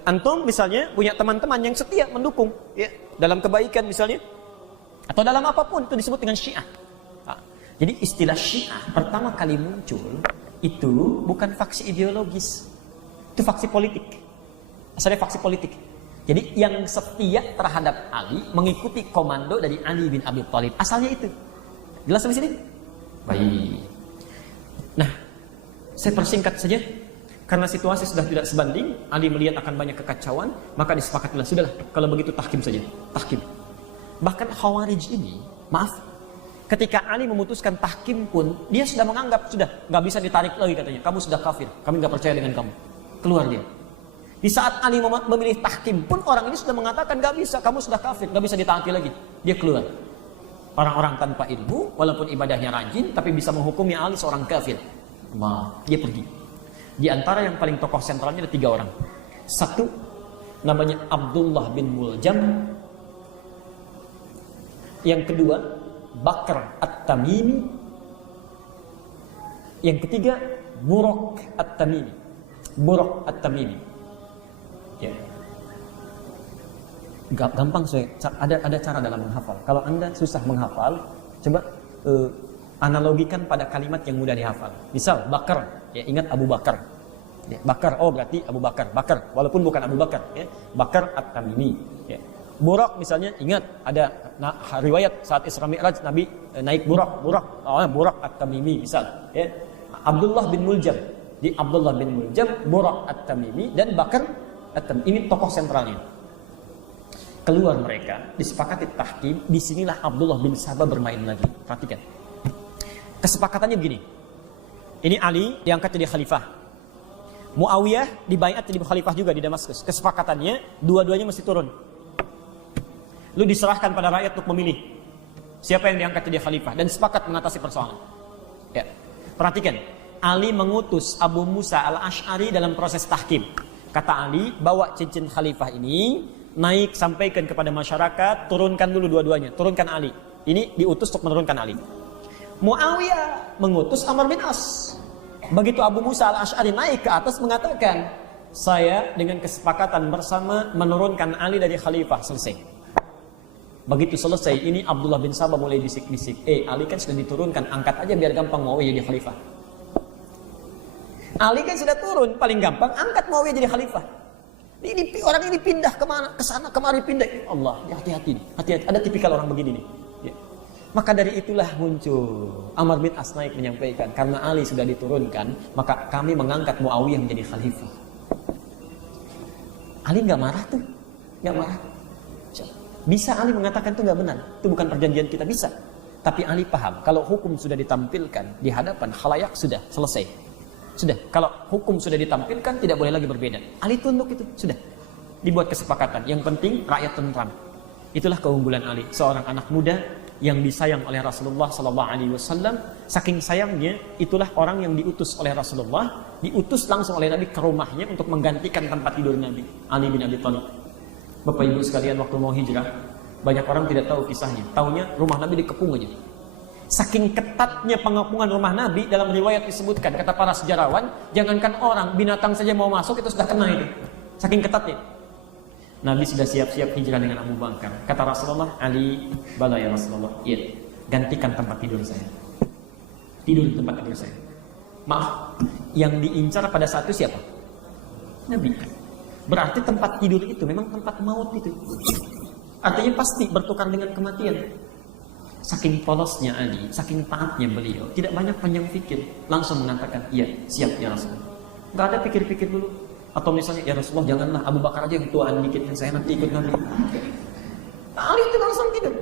Antum misalnya punya teman-teman yang setia mendukung ya, dalam kebaikan misalnya, atau dalam apapun, itu disebut dengan Syiah. Jadi istilah Syiah pertama kali muncul itu bukan faksi ideologis, itu faksi politik. Asalnya faksi politik. Jadi yang setia terhadap Ali, mengikuti komando dari Ali bin Abi Thalib. Asalnya itu. Jelas sampai sini? Baik. Nah, saya persingkat saja. Karena situasi sudah tidak sebanding, Ali melihat akan banyak kekacauan, maka disepakatilah, sudahlah, kalau begitu tahkim saja. Tahkim. Bahkan Khawarij ini, maaf, ketika Ali memutuskan tahkim pun, dia sudah menganggap, sudah, nggak bisa ditarik lagi katanya. Kamu sudah kafir, kami nggak percaya dengan kamu. Keluar dia. Di saat Ali memilih tahkim pun, orang ini sudah mengatakan gak bisa, kamu sudah kafir, gak bisa ditaati lagi. Dia keluar. Orang-orang tanpa ilmu, walaupun ibadahnya rajin, tapi bisa menghukumi Ali seorang kafir. Dia pergi. Di antara yang paling tokoh sentralnya ada 3 orang. Satu, namanya Abdullah bin Muljam. Yang kedua, Bakr At-Tamimi. Yang ketiga, Buraq At-Tamimi. Ya. Gampang saya ada cara dalam menghafal. Kalau Anda susah menghafal, coba analogikan pada kalimat yang mudah dihafal. Misal Bakar, ya ingat Abu Bakar. Ya, Bakar, oh berarti Abu Bakar. Bakar, walaupun bukan Abu Bakar, ya. Bakar At-Tamimi. Ya. Buraq misalnya, ingat ada riwayat saat Isra Mi'raj Nabi naik Buraq At-Tamimi misal. Ya. Abdullah bin Muljam, di Abdullah bin Muljam, Burak At-Tamimi, dan Bakar At-Tamimi. Ini tokoh sentralnya. Keluar mereka, disepakati tahkim. Disinilah Abdullah bin Sabah bermain lagi. Perhatikan. Kesepakatannya begini. Ini Ali diangkat jadi khalifah. Muawiyah dibaiat jadi khalifah juga di Damaskus. Kesepakatannya, dua-duanya mesti turun. Lu diserahkan pada rakyat untuk memilih siapa yang diangkat jadi khalifah dan sepakat mengatasi persoalan. Ya. Perhatikan. Ali mengutus Abu Musa al-Ash'ari dalam proses tahkim. Kata Ali, bawa cincin khalifah ini, naik sampaikan kepada masyarakat, turunkan dulu dua-duanya, turunkan Ali. Ini diutus untuk menurunkan Ali. Muawiyah mengutus Amr bin As. Begitu Abu Musa al-Ash'ari naik ke atas mengatakan, saya dengan kesepakatan bersama menurunkan Ali dari khalifah, selesai. Begitu selesai, ini Abdullah bin Sabah mulai bisik-bisik, Ali kan sudah diturunkan, angkat aja biar gampang Muawiyah jadi khalifah. Ali kan sudah turun, paling gampang angkat Muawiyah jadi khalifah. Ini orang ini pindah kemana, ke sana kemari pindah. Allah, hati-hati, hati-hati. Ada tipikal orang begini nih. Ya. Maka dari itulah muncul Amr bin As naik menyampaikan, karena Ali sudah diturunkan, maka kami mengangkat Muawiyah menjadi khalifah. Ali nggak marah tuh, nggak marah. Bisa Ali mengatakan itu nggak benar, itu bukan perjanjian kita, bisa. Tapi Ali paham, kalau hukum sudah ditampilkan di hadapan khalayak sudah selesai. Sudah, kalau hukum sudah ditampilkan tidak boleh lagi berbeda. Ali tunduk itu, sudah. Dibuat kesepakatan. Yang penting rakyat tentram. Itulah keunggulan Ali, seorang anak muda yang disayang oleh Rasulullah SAW. Saking sayangnya, itulah orang yang diutus oleh Rasulullah, diutus langsung oleh Nabi ke rumahnya untuk menggantikan tempat tidur Nabi, Ali bin Abi Thalib. Bapak Ibu sekalian, waktu mau hijrah, banyak orang tidak tahu kisahnya. Taunya rumah Nabi dikepung aja. Saking ketatnya pengepungan rumah Nabi, dalam riwayat disebutkan, kata para sejarawan, jangankan orang, binatang saja mau masuk itu sudah kena itu. Saking ketatnya. Nabi sudah siap-siap hijrah dengan Abu Bakar. Kata Rasulullah, Ali, bala ya Rasulullah, iya, gantikan tempat tidur saya. Tidur di tempat tidur saya. Maaf, yang diincar pada saat itu siapa? Nabi. Berarti tempat tidur itu memang tempat maut itu. Artinya pasti bertukar dengan kematian. Saking polosnya Ali, saking taatnya beliau, tidak banyak panjang pikir, langsung mengatakan, iya, siap ya Rasulullah. Gak ada pikir-pikir dulu. Atau misalnya, ya Rasulullah janganlah, Abu Bakar aja yang tuaan dikit, yang saya nanti ikut Nabi. Ali itu langsung tidur.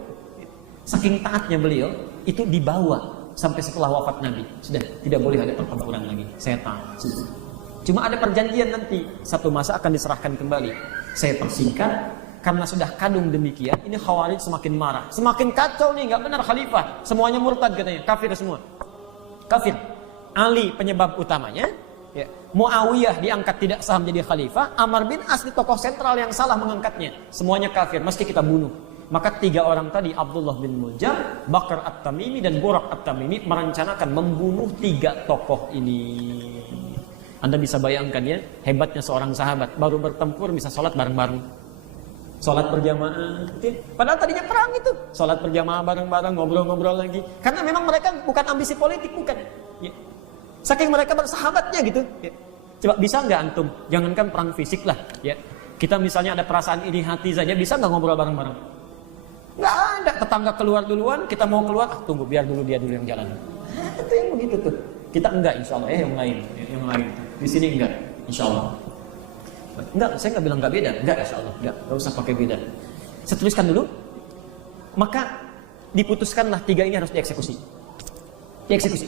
Saking taatnya beliau, itu dibawa sampai setelah wafat Nabi. Sudah, tidak boleh ada pertempuran lagi. Saya taat. Cuma ada perjanjian nanti, satu masa akan diserahkan kembali. Saya persingkat. Karena sudah kadung demikian, ini Khawarij semakin marah. Semakin kacau nih, nggak benar khalifah. Semuanya murtad katanya, kafir semua. Kafir. Ali penyebab utamanya. Ya. Muawiyah diangkat tidak sah menjadi khalifah. Amr bin As di tokoh sentral yang salah mengangkatnya. Semuanya kafir, meski kita bunuh. Maka tiga orang tadi, Abdullah bin Muljam, Bakar At-Tamimi, dan Burak At-Tamimi, merencanakan membunuh tiga tokoh ini. Anda bisa bayangkan ya, hebatnya seorang sahabat. Baru bertempur bisa sholat bareng-bareng. Sholat berjamaah, padahal tadinya perang itu. Sholat berjamaah bareng-bareng, ngobrol-ngobrol lagi. Karena memang mereka bukan ambisi politik, bukan. Ya. Saking mereka bersahabatnya gitu. Ya. Coba bisa nggak antum? Jangankan perang fisik lah. Ya. Kita misalnya ada perasaan iri hati saja, bisa nggak ngobrol bareng-bareng? Nggak ada. Tetangga keluar duluan, kita mau keluar, tunggu biar dulu dia dulu yang jalan. Itu yang begitu tuh. Kita enggak, insya Allah. Yang lain, yang lain. Di sini enggak, insya Allah. Enggak, saya nggak bilang nggak beda. Enggak, insya Allah. Enggak usah pakai beda. Saya tuliskan dulu. Maka diputuskanlah tiga ini harus dieksekusi. Dieksekusi.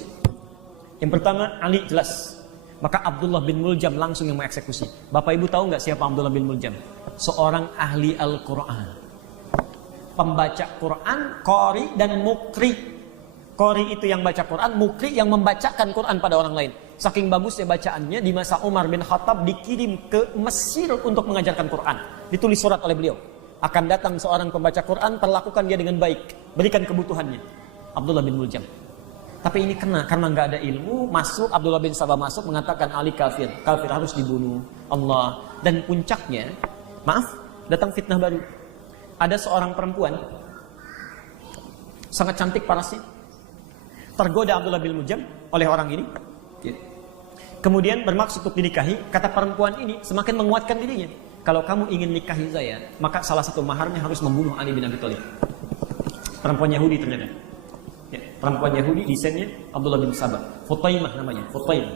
Yang pertama, Ali jelas. Maka Abdullah bin Muljam langsung yang mengeksekusi. Bapak Ibu tahu nggak siapa Abdullah bin Muljam? Seorang ahli Al-Quran. Pembaca Quran, qori dan mukri. Qori itu yang baca Quran, mukri yang membacakan Quran pada orang lain. Saking bagusnya bacaannya, di masa Umar bin Khattab dikirim ke Mesir untuk mengajarkan Quran. Ditulis surat oleh beliau. Akan datang seorang pembaca Quran, perlakukan dia dengan baik. Berikan kebutuhannya. Abdullah bin Muljam. Tapi ini kena, karena nggak ada ilmu, masuk, Abdullah bin Sabah masuk, mengatakan Ali kafir. Kafir harus dibunuh. Allah. Dan puncaknya, maaf, datang fitnah baru. Ada seorang perempuan, sangat cantik parasnya. Tergoda Abdullah bin Muljam oleh orang ini. Kemudian bermaksud untuk dinikahi. Kata perempuan ini semakin menguatkan dirinya. Kalau kamu ingin nikahi saya, maka salah satu maharnya harus membunuh Ali bin Abi Thalib. Perempuan Yahudi ternyata. Ya, perempuan Yahudi, desainnya Abdullah bin Sabah. Futaimah namanya. Futaimah.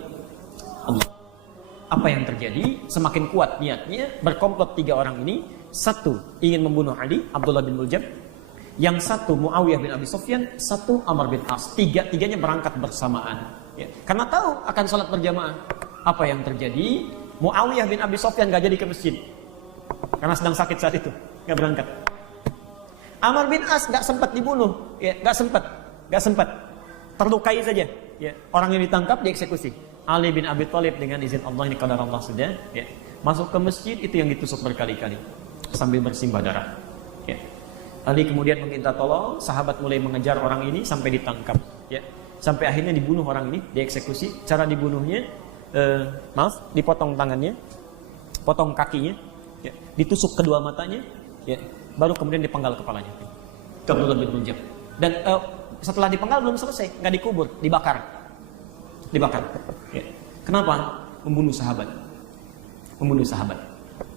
Allah. apa yang terjadi? Semakin kuat niatnya, berkomplot 3 orang ini. Satu ingin membunuh Ali, Abdullah bin Muljam. Yang satu Muawiyah bin Abi Sufyan, satu Amr bin As. Tiga-tiganya berangkat bersamaan. Ya. Karena tahu akan sholat berjamaah. Apa yang terjadi? Muawiyah bin Abi Sufyan gak jadi ke masjid. Karena sedang sakit saat itu, gak berangkat. Amr bin As gak sempat dibunuh, ya, gak sempat. Terlukai saja. Ya. Orang yang ditangkap dieksekusi. Ali bin Abi Thalib dengan izin Allah, ini qadar Allah sudah, ya, masuk ke masjid, itu yang ditusuk berkali-kali sambil bersimbah darah. Ya. Ali kemudian meminta tolong, sahabat mulai mengejar orang ini sampai ditangkap. Ya. Sampai akhirnya dibunuh orang ini, dieksekusi. Cara dibunuhnya, dipotong tangannya, potong kakinya, ya, ditusuk kedua matanya, ya, baru kemudian dipenggal kepalanya. Abdullah bin Muljam. Dan setelah dipenggal belum selesai, nggak dikubur, dibakar. Ya. Kenapa? Membunuh sahabat.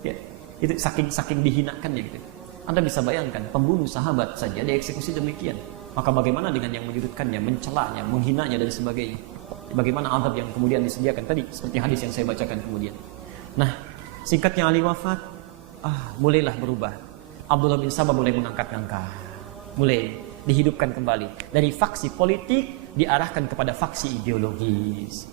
Ya. Itu saking dihinakannya gitu. Anda bisa bayangkan, pembunuh sahabat saja dieksekusi demikian. Maka bagaimana dengan yang menyudutkannya, mencelanya, menghinanya dan sebagainya? Bagaimana azab yang kemudian disediakan tadi, seperti hadis yang saya bacakan kemudian. Nah, singkatnya Ali wafat, mulailah berubah. Abdullah bin Sabah mulai mengangkat-angkat, mulai dihidupkan kembali. Dari faksi politik diarahkan kepada faksi ideologis.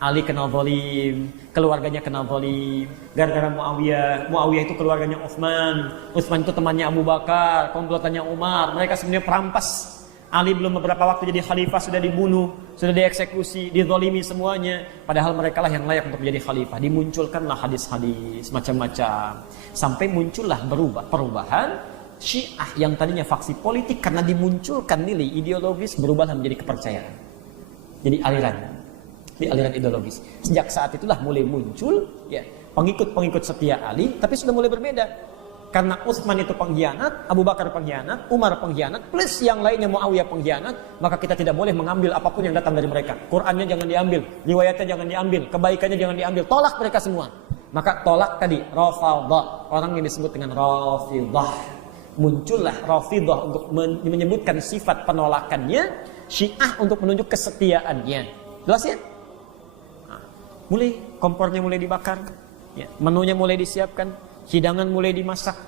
Ali kena zalim, keluarganya kena zalim, gara-gara Muawiyah itu keluarganya Utsman itu temannya Abu Bakar, komplotannya Umar, mereka sebenarnya perampas. Ali belum beberapa waktu jadi khalifah sudah dibunuh, sudah dieksekusi, dizalimi semuanya, padahal mereka lah yang layak untuk menjadi khalifah. Dimunculkanlah hadis-hadis macam-macam, sampai muncullah perubahan Syiah yang tadinya faksi politik, karena dimunculkan nilai ideologis berubahlah menjadi kepercayaan, jadi aliran ideologis. Sejak saat itulah mulai muncul, ya, pengikut setia Ali, tapi sudah mulai berbeda. Karena Utsman itu pengkhianat, Abu Bakar pengkhianat, Umar pengkhianat, plus yang lainnya Muawiyah pengkhianat, maka kita tidak boleh mengambil apapun yang datang dari mereka. Qurannya jangan diambil, riwayatnya jangan diambil, kebaikannya jangan diambil, tolak mereka semua. Maka tolak tadi, Rafidhah, orang yang disebut dengan Rafidhah. Muncullah Rafidhah untuk menyebutkan sifat penolakannya, Syiah untuk menunjuk kesetiaannya. Jelas ya? Mulai kompornya mulai dibakar, ya, menunya mulai disiapkan, hidangan mulai dimasak.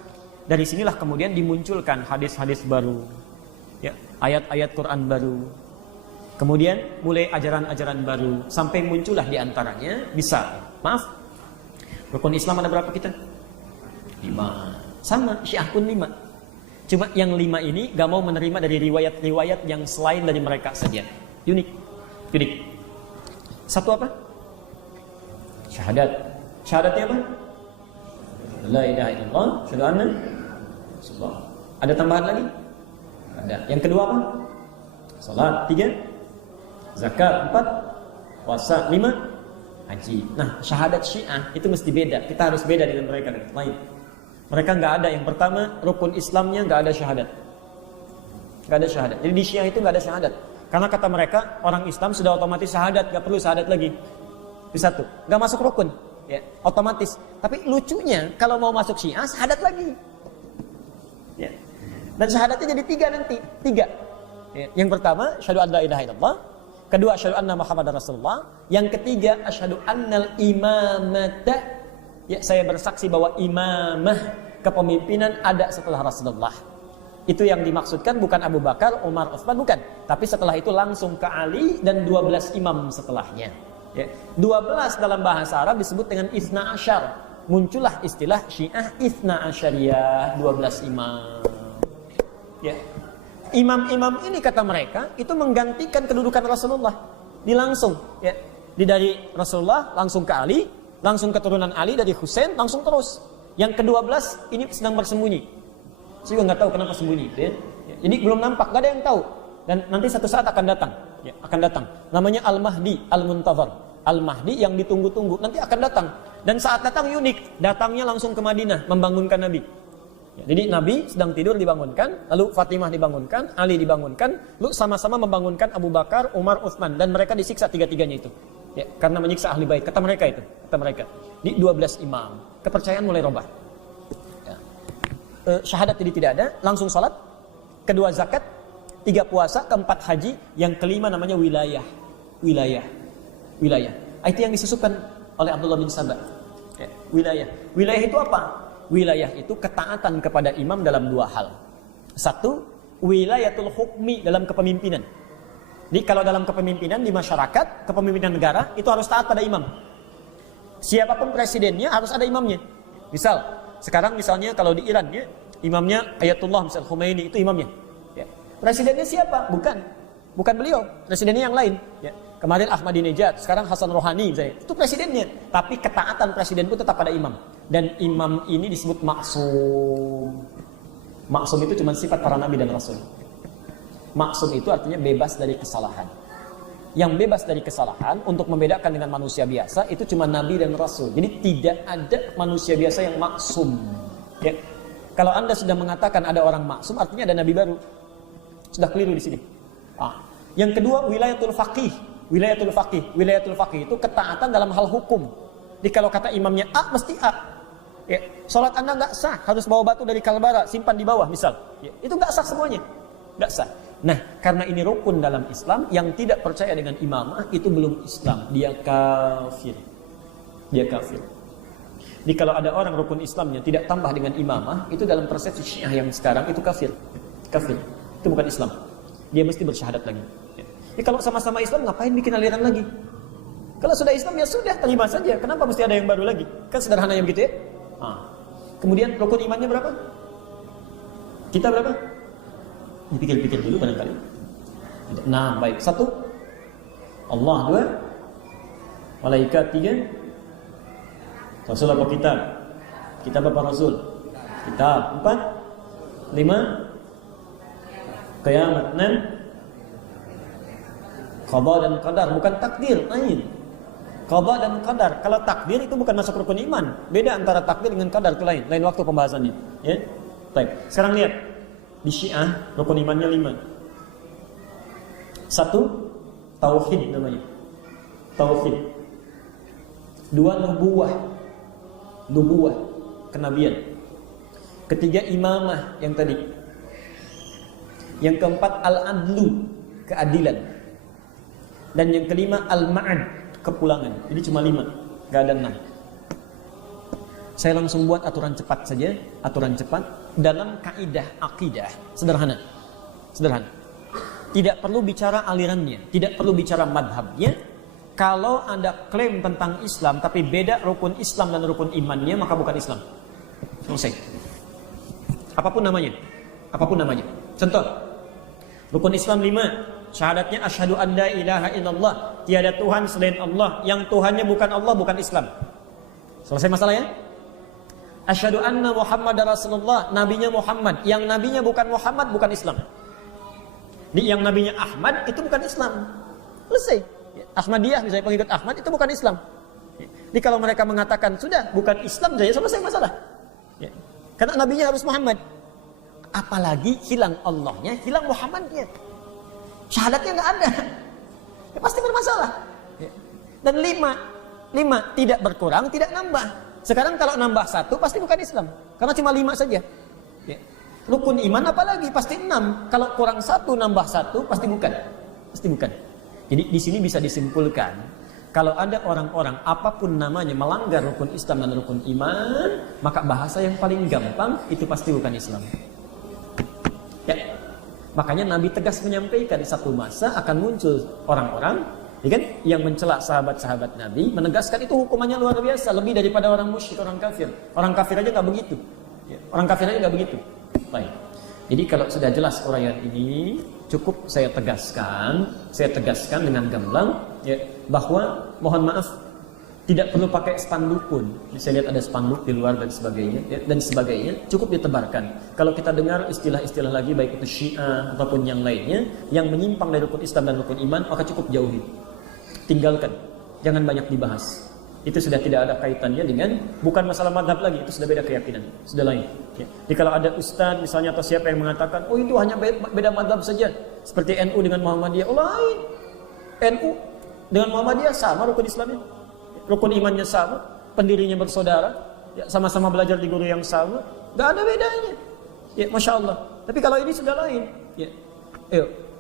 Dari sinilah kemudian dimunculkan hadis-hadis baru, ya, ayat-ayat Quran baru. Kemudian mulai ajaran-ajaran baru, sampai muncullah diantaranya rukun Islam ada berapa kita? 5. Sama, Syiah pun 5. Cuma yang 5 ini gak mau menerima dari riwayat-riwayat yang selain dari mereka saja. Unik. Satu apa? Syahadatnya apa? La ilaha illallah, syahadu anna Rasulullah. Ada tambahan lagi? Ada. Yang kedua apa? Salat 3, zakat 4, puasa 5, haji. Nah, syahadat Syiah itu mesti beda. Kita harus beda dengan mereka lain. Mereka nggak ada, yang pertama rukun Islamnya nggak ada syahadat. Jadi di Syiah itu nggak ada syahadat. Karena kata mereka orang Islam sudah otomatis syahadat, nggak perlu syahadat lagi. Itu satu, nggak masuk rukun, ya, otomatis. Tapi lucunya kalau mau masuk Syiah syahadat lagi, ya. Dan syahadatnya jadi 3 nanti, 3. Ya. Yang pertama syahadu an la ilaha illallah, kedua syahadu anna Muhammadar Rasulullah, yang ketiga asyhadu annal imamata, ya, saya bersaksi bahwa imamah, kepemimpinan ada setelah Rasulullah. Itu yang dimaksudkan bukan Abu Bakar, Umar, Utsman, bukan. Tapi setelah itu langsung ke Ali dan 12 imam setelahnya. Ya. 12 dalam bahasa Arab disebut dengan Itsna Asyar. Muncullah istilah Syiah Itsna Asyariyah, 12 imam. Ya. Imam-imam ini kata mereka itu menggantikan kedudukan Rasulullah. Langsung, ya. Dari Rasulullah langsung ke Ali, langsung keturunan Ali dari Husain, langsung terus. Yang ke-12 ini sedang bersembunyi. Saya juga nggak tahu kenapa sembunyi, ya. Jadi belum nampak, nggak ada yang tahu. Dan nanti satu saat akan datang, ya, akan datang. Namanya Al-Mahdi, Al-Muntazar. Al-Mahdi yang ditunggu-tunggu, nanti akan datang. Dan saat datang unik, datangnya langsung ke Madinah, membangunkan Nabi. Ya, jadi Nabi sedang tidur dibangunkan, lalu Fatimah dibangunkan, Ali dibangunkan, lalu sama-sama membangunkan Abu Bakar, Umar, Utsman, dan mereka disiksa tiga-tiganya itu. Ya, karena menyiksa ahli bait, kata mereka itu, kata mereka. Di 12 imam, kepercayaan mulai robah. Ya. Syahadat jadi tidak ada, langsung salat, kedua zakat, 3 puasa, keempat haji, yang kelima namanya wilayah. Itu yang disusupkan oleh Abdullah bin Sabah. Ya, wilayah. Wilayah itu apa? Wilayah itu ketaatan kepada imam dalam dua hal. Satu, wilayatul hukmi dalam kepemimpinan. Jadi kalau dalam kepemimpinan di masyarakat, kepemimpinan negara, itu harus taat pada imam. Siapapun presidennya harus ada imamnya. Misal, sekarang misalnya kalau di Iran, ya, imamnya Ayatullah misal Khomeini, itu imamnya. Ya. Presidennya siapa? Bukan beliau, presidennya yang lain. Ya. Kemarin Ahmadinejad, sekarang Hasan Rohani misalnya. Itu presidennya. Tapi ketaatan presiden pun tetap pada imam. Dan imam ini disebut maksum. Maksum itu cuma sifat para nabi dan rasul. Maksum itu artinya bebas dari kesalahan. Yang bebas dari kesalahan untuk membedakan dengan manusia biasa itu cuma nabi dan rasul. Jadi tidak ada manusia biasa yang maksum. Ya. Kalau Anda sudah mengatakan ada orang maksum, artinya ada nabi baru. Sudah keliru di sini. Yang kedua, wilayatul faqih. Wilayatul faqih itu ketaatan dalam hal hukum. Jadi kalau kata imamnya A, mesti A. Ya. Salat Anda nggak sah, harus bawa batu dari Kalbara, simpan di bawah misal. Ya. Itu nggak sah semuanya. Nggak sah. Nah, karena ini rukun dalam Islam, yang tidak percaya dengan imamah itu belum Islam, dia kafir. Dia kafir. Jadi kalau ada orang rukun Islamnya tidak tambah dengan imamah, itu dalam persepsi Syiah yang sekarang itu kafir. Kafir. Itu bukan Islam. Dia mesti bersyahadat lagi. Jadi kalau sama-sama Islam ngapain bikin aliran lagi? Kalau sudah Islam ya sudah, terima saja. Kenapa mesti ada yang baru lagi? Kan sederhananya begitu ya. Kemudian rukun imannya berapa? Kita berapa? Dipikir-pikir dulu barangkali. Nah, baik. 1, Allah. 2, malaikat. 3, Rasul apa kitab? Kitab apa Rasul? Kitab. 4, 5, kiamat. 6, qada dan qadar. Bukan takdir, lain. Qada dan qadar. Kalau takdir itu bukan masuk rukun iman. Beda antara takdir dengan qadar, itu lain. Lain waktu pembahasannya. Ya. Baik. Sekarang lihat. Di Syiah, rukun imannya 5. 1, tauhid namanya. Tauhid. 2, nubuwah, kenabian. Ketiga, imamah yang tadi. Yang keempat, al-adlu, keadilan. Dan yang kelima, al-ma'ad, kepulangan. Jadi cuma 5, gak ada 6. Saya langsung buat aturan cepat saja. Aturan cepat dalam kaidah akidah sederhana. Tidak perlu bicara alirannya, tidak perlu bicara madhabnya. Kalau Anda klaim tentang Islam tapi beda rukun Islam dan rukun imannya, maka bukan Islam. Selesai. Apapun namanya. Contoh, rukun Islam 5, syahadatnya asyhadu an la ilaha illallah, tiada Tuhan selain Allah, yang Tuhannya bukan Allah, bukan Islam. Selesai masalahnya. Asyhadu anna Muhammadar Rasulullah, nabinya Muhammad, yang nabinya bukan Muhammad, bukan Islam. Yang nabinya Ahmad itu bukan Islam. Selesai. Ahmadiyah misalnya pengikut Ahmad itu bukan Islam. Jadi kalau mereka mengatakan sudah bukan Islam saja, selesai masalah. Karena nabinya harus Muhammad. Apalagi hilang Allahnya, hilang Muhammadnya. Syahadatnya nggak ada. Ya, pasti bermasalah. Dan 5 tidak berkurang, tidak nambah. Sekarang kalau nambah 1 pasti bukan Islam. Karena cuma 5 saja. Ya. Rukun iman apalagi pasti 6. Kalau kurang 1 nambah 1 pasti bukan. Jadi di sini bisa disimpulkan, kalau ada orang-orang apapun namanya melanggar rukun Islam dan rukun iman, maka bahasa yang paling gampang itu pasti bukan Islam. Ya. Makanya Nabi tegas menyampaikan di satu masa akan muncul orang-orang, ya kan, yang mencela sahabat-sahabat Nabi, menegaskan itu hukumannya luar biasa, lebih daripada orang musyrik, orang kafir. Orang kafir aja nggak begitu. Orang kafir aja nggak begitu. Baik. Jadi kalau sudah jelas uraian ini, cukup saya tegaskan dengan gamblang, ya, bahwa mohon maaf tidak perlu pakai spanduk pun. Saya lihat ada spanduk di luar dan sebagainya, ya, cukup ditebarkan. Kalau kita dengar istilah-istilah lagi baik itu Syiah ataupun yang lainnya yang menyimpang dari rukun Islam dan rukun iman, maka cukup jauhi. Tinggalkan, jangan banyak dibahas. Itu sudah tidak ada kaitannya dengan, bukan masalah madhab lagi, itu sudah beda keyakinan, sudah lain. Ya. Jadi kalau ada ustaz misalnya atau siapa yang mengatakan, oh itu hanya beda madhab saja, seperti NU dengan Muhammadiyah, oh lain. NU dengan Muhammadiyah sama rukun Islamnya, rukun imannya sama, pendirinya bersaudara, ya, sama-sama belajar di guru yang sama, gak ada bedanya. Ya, Masya Allah. Tapi kalau ini sudah lain. Ya.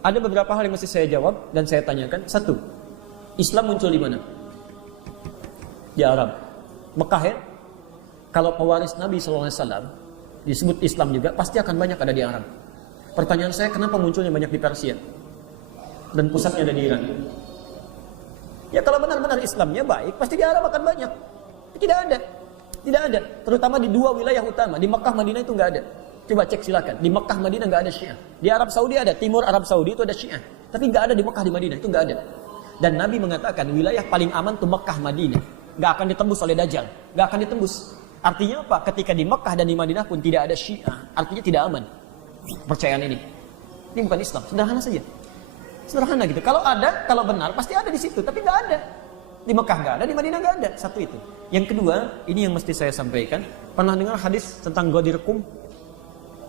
Ada beberapa hal yang mesti saya jawab dan saya tanyakan. 1, Islam muncul di mana? di Arab. Mekah ya. Kalau pewaris Nabi SAW disebut Islam juga, pasti akan banyak ada di Arab. Pertanyaan saya, kenapa munculnya banyak di Persia? Dan pusatnya ada di Iran. Ya kalau benar-benar Islamnya baik, pasti di Arab akan banyak. Tidak ada. Tidak ada. Terutama di dua wilayah utama. Di Mekah, Madinah itu nggak ada. Coba cek silakan. Di Mekah, Madinah nggak ada Syiah. Di Arab Saudi ada. Timur Arab Saudi itu ada Syiah. Tapi nggak ada di Mekah, di Madinah. Itu nggak ada. Dan Nabi mengatakan wilayah paling aman itu Mekah, Madinah. Nggak akan ditembus oleh Dajjal. Nggak akan ditembus. Artinya apa? Ketika di Mekah dan di Madinah pun tidak ada Syiah. Artinya tidak aman. Percayaan ini. Ini bukan Islam. Sederhana saja. Sederhana gitu. Kalau ada, kalau benar pasti ada di situ. Tapi nggak ada. Di Mekah nggak ada, di Madinah nggak ada. Satu itu. Yang kedua, ini yang mesti saya sampaikan. Pernah dengar hadis tentang Ghadir Qum?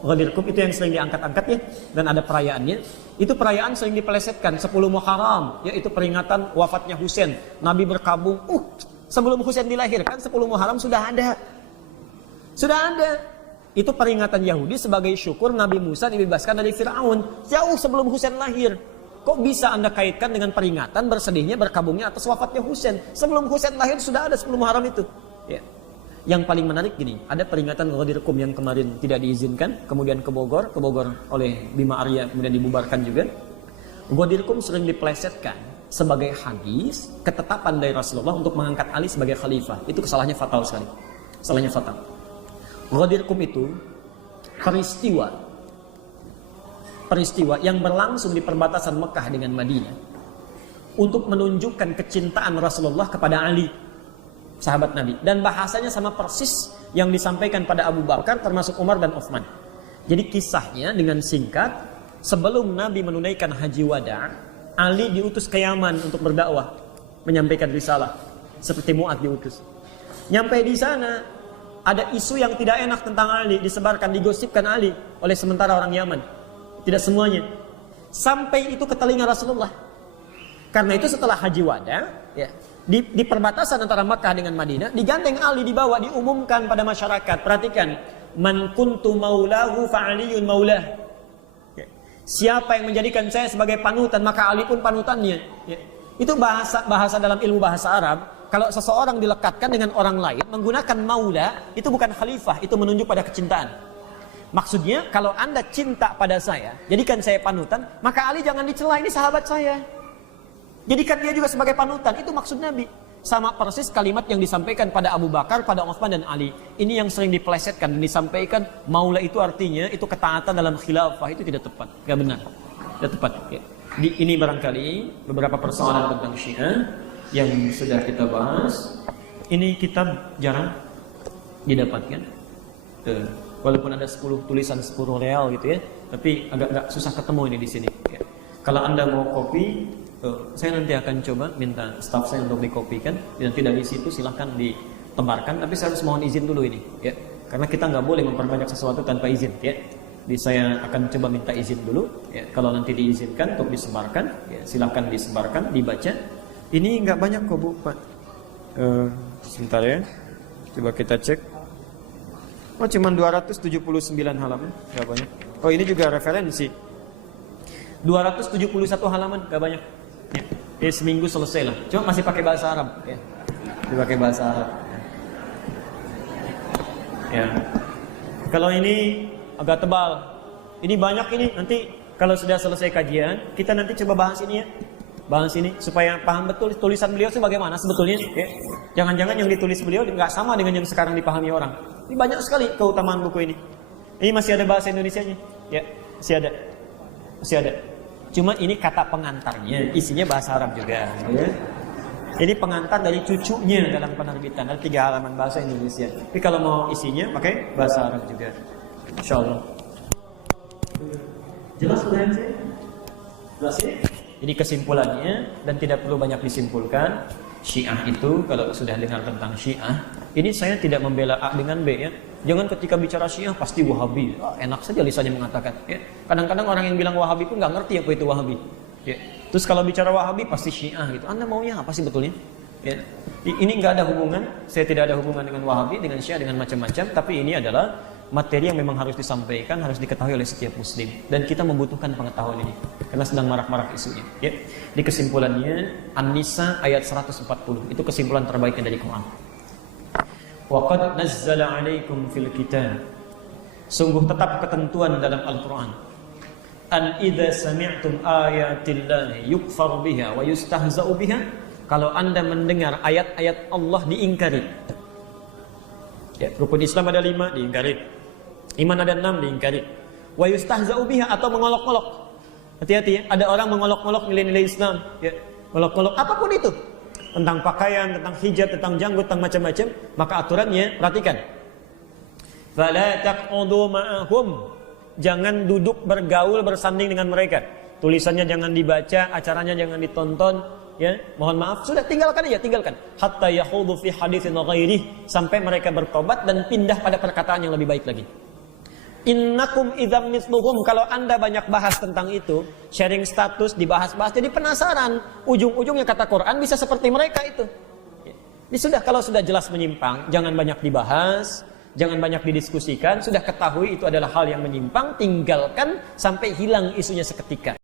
Ghadir Qum itu yang sering diangkat-angkat ya, dan ada perayaannya. Itu perayaan sering dipelesetkan. 10 Muharram, yaitu peringatan wafatnya Husain. Nabi berkabung. Sebelum Husain dilahirkan, 10 Muharram sudah ada. Sudah ada. Itu peringatan Yahudi sebagai syukur Nabi Musa dibebaskan dari Fir'aun. Jauh sebelum Husain lahir. Kok bisa Anda kaitkan dengan peringatan bersedihnya, berkabungnya atas wafatnya Husain? Sebelum Husain lahir sudah ada 10 Muharram itu. Ya. Yang paling menarik gini, ada peringatan Ghadir Qum yang kemarin tidak diizinkan, kemudian ke Bogor oleh Bima Arya, kemudian dibubarkan juga. Ghadir Qum sering dipelesetkan sebagai hadis ketetapan dari Rasulullah untuk mengangkat Ali sebagai khalifah. Itu kesalahannya fatal sekali. Kesalahannya fatal. Ghadir Qum itu peristiwa yang berlangsung di perbatasan Mekah dengan Madinah untuk menunjukkan kecintaan Rasulullah kepada Ali, sahabat Nabi, dan bahasanya sama persis yang disampaikan pada Abu Bakar termasuk Umar dan Utsman. Jadi kisahnya dengan singkat, sebelum Nabi menunaikan haji wada, Ali diutus ke Yaman untuk berdakwah, menyampaikan risalah seperti Mu'adz diutus. Nyampe di sana ada isu yang tidak enak tentang Ali, disebarkan, digosipkan Ali oleh sementara orang Yaman. Tidak semuanya. Sampai itu ke telinga Rasulullah. Karena itu setelah haji wada, ya, di perbatasan antara Makkah dengan Madinah, digandeng Ali, dibawa, diumumkan pada masyarakat. Perhatikan, man kuntu maulahu fa'aliyun maulah. Ya. Siapa yang menjadikan saya sebagai panutan, maka Ali pun panutannya. Ya. Itu bahasa dalam ilmu bahasa Arab. Kalau seseorang dilekatkan dengan orang lain menggunakan maula, itu bukan khalifah, itu menunjuk pada kecintaan. Maksudnya, kalau Anda cinta pada saya, jadikan saya panutan, maka Ali jangan dicela, ini sahabat saya. Jadikan dia juga sebagai panutan, itu maksud Nabi. Sama persis kalimat yang disampaikan pada Abu Bakar, pada Utsman dan Ali. Ini yang sering dipelesetkan dan disampaikan, maula itu artinya, itu ketaatan dalam khilafah, itu tidak tepat. Tidak benar. Tidak tepat. Ya. Ini barangkali beberapa persoalan tentang Syiah yang sudah kita bahas. Ini kitab jarang didapatkan. Walaupun ada 10 tulisan 10 real gitu ya, tapi agak susah ketemu ini di sini. Ya. Kalau Anda mau kopi, saya nanti akan coba minta staff saya untuk dikopikan. Nanti dari situ silahkan ditebarkan. Tapi saya harus mohon izin dulu ini, ya, karena kita nggak boleh memperbanyak sesuatu tanpa izin. Ya. Jadi saya akan coba minta izin dulu. Ya. Kalau nanti diizinkan untuk disebarkan, ya, silahkan disebarkan, dibaca. Ini nggak banyak kok Bu, Pak. Sebentar ya, coba kita cek. Oh, cuma 279 halaman, gak banyak. Oh, ini juga referensi. 271 halaman, gak banyak. Ya, seminggu selesai lah. Cuma masih pakai bahasa Arab. Ya. Dipakai bahasa Arab. Ya. Kalau ini agak tebal. Ini banyak ini. Nanti kalau sudah selesai kajian, kita nanti coba bahas ini ya. Bahas ini supaya paham betul tulisan beliau itu bagaimana sebetulnya. Ya. Jangan-jangan yang ditulis beliau nggak sama dengan yang sekarang dipahami orang. Ini banyak sekali keutamaan buku ini. Ini masih ada bahasa Indonesianya, ya, masih ada, masih ada. Cuma ini kata pengantarnya, isinya bahasa Arab juga. Ya. Ini pengantar dari cucunya dalam penerbitan, ada 3 halaman bahasa Indonesia. Tapi kalau mau isinya, pakai bahasa Arab juga. Insya Allah. Jelas pertanyaan saya? Jelas ya? Jadi kesimpulannya, dan tidak perlu banyak disimpulkan, Syiah itu, kalau sudah dengar tentang Syiah, ini saya tidak membela A dengan B ya. Jangan ketika bicara Syiah pasti Wahabi. Enak saja lisannya mengatakan. Ya. Kadang-kadang orang yang bilang Wahabi pun nggak ngerti apa itu Wahabi. Ya. Terus kalau bicara Wahabi pasti Syiah gitu. Anda maunya apa sih betulnya? Ya. Ini nggak ada hubungan. Saya tidak ada hubungan dengan Wahabi, dengan Syiah, dengan macam-macam. Tapi ini adalah materi yang memang harus disampaikan, harus diketahui oleh setiap Muslim. Dan kita membutuhkan pengetahuan ini. karena sedang marak-marak isunya. Ya. Di kesimpulannya An-Nisa ayat 140 itu kesimpulan terbaiknya dari Quran. Wa qad nazzala 'alaikum fil kitab. Sungguh tetap ketentuan dalam Al-Quran. An idza sami'tum ayatillahi yukfaru biha wa yustahza'u biha. Kalau Anda mendengar ayat-ayat Allah diingkari. Ya, rukun Islam ada 5 diingkari. Iman ada 6 diingkari. Wa yustahza'u biha atau mengolok-olok. Hati-hati ya, ada orang mengolok-olok nilai-nilai Islam, ya. Mengolok-olok apapun itu. Tentang pakaian, tentang hijab, tentang janggut, tentang macam-macam, maka aturannya perhatikan. Fala taq'udu ma'ahum. Jangan duduk bergaul bersanding dengan mereka. Tulisannya jangan dibaca, acaranya jangan ditonton, ya. Mohon maaf, sudah tinggalkan aja, tinggalkan. Hatta yakhudu fi haditsin ghairihi, sampai mereka bertobat dan pindah pada perkataan yang lebih baik lagi. Innakum idzam mithluhum. Kalau Anda banyak bahas tentang itu, sharing status, dibahas-bahas, jadi penasaran. Ujung-ujungnya kata Quran bisa seperti mereka itu. Ini sudah, kalau sudah jelas menyimpang, jangan banyak dibahas, jangan banyak didiskusikan. Sudah ketahui itu adalah hal yang menyimpang, tinggalkan sampai hilang isunya seketika.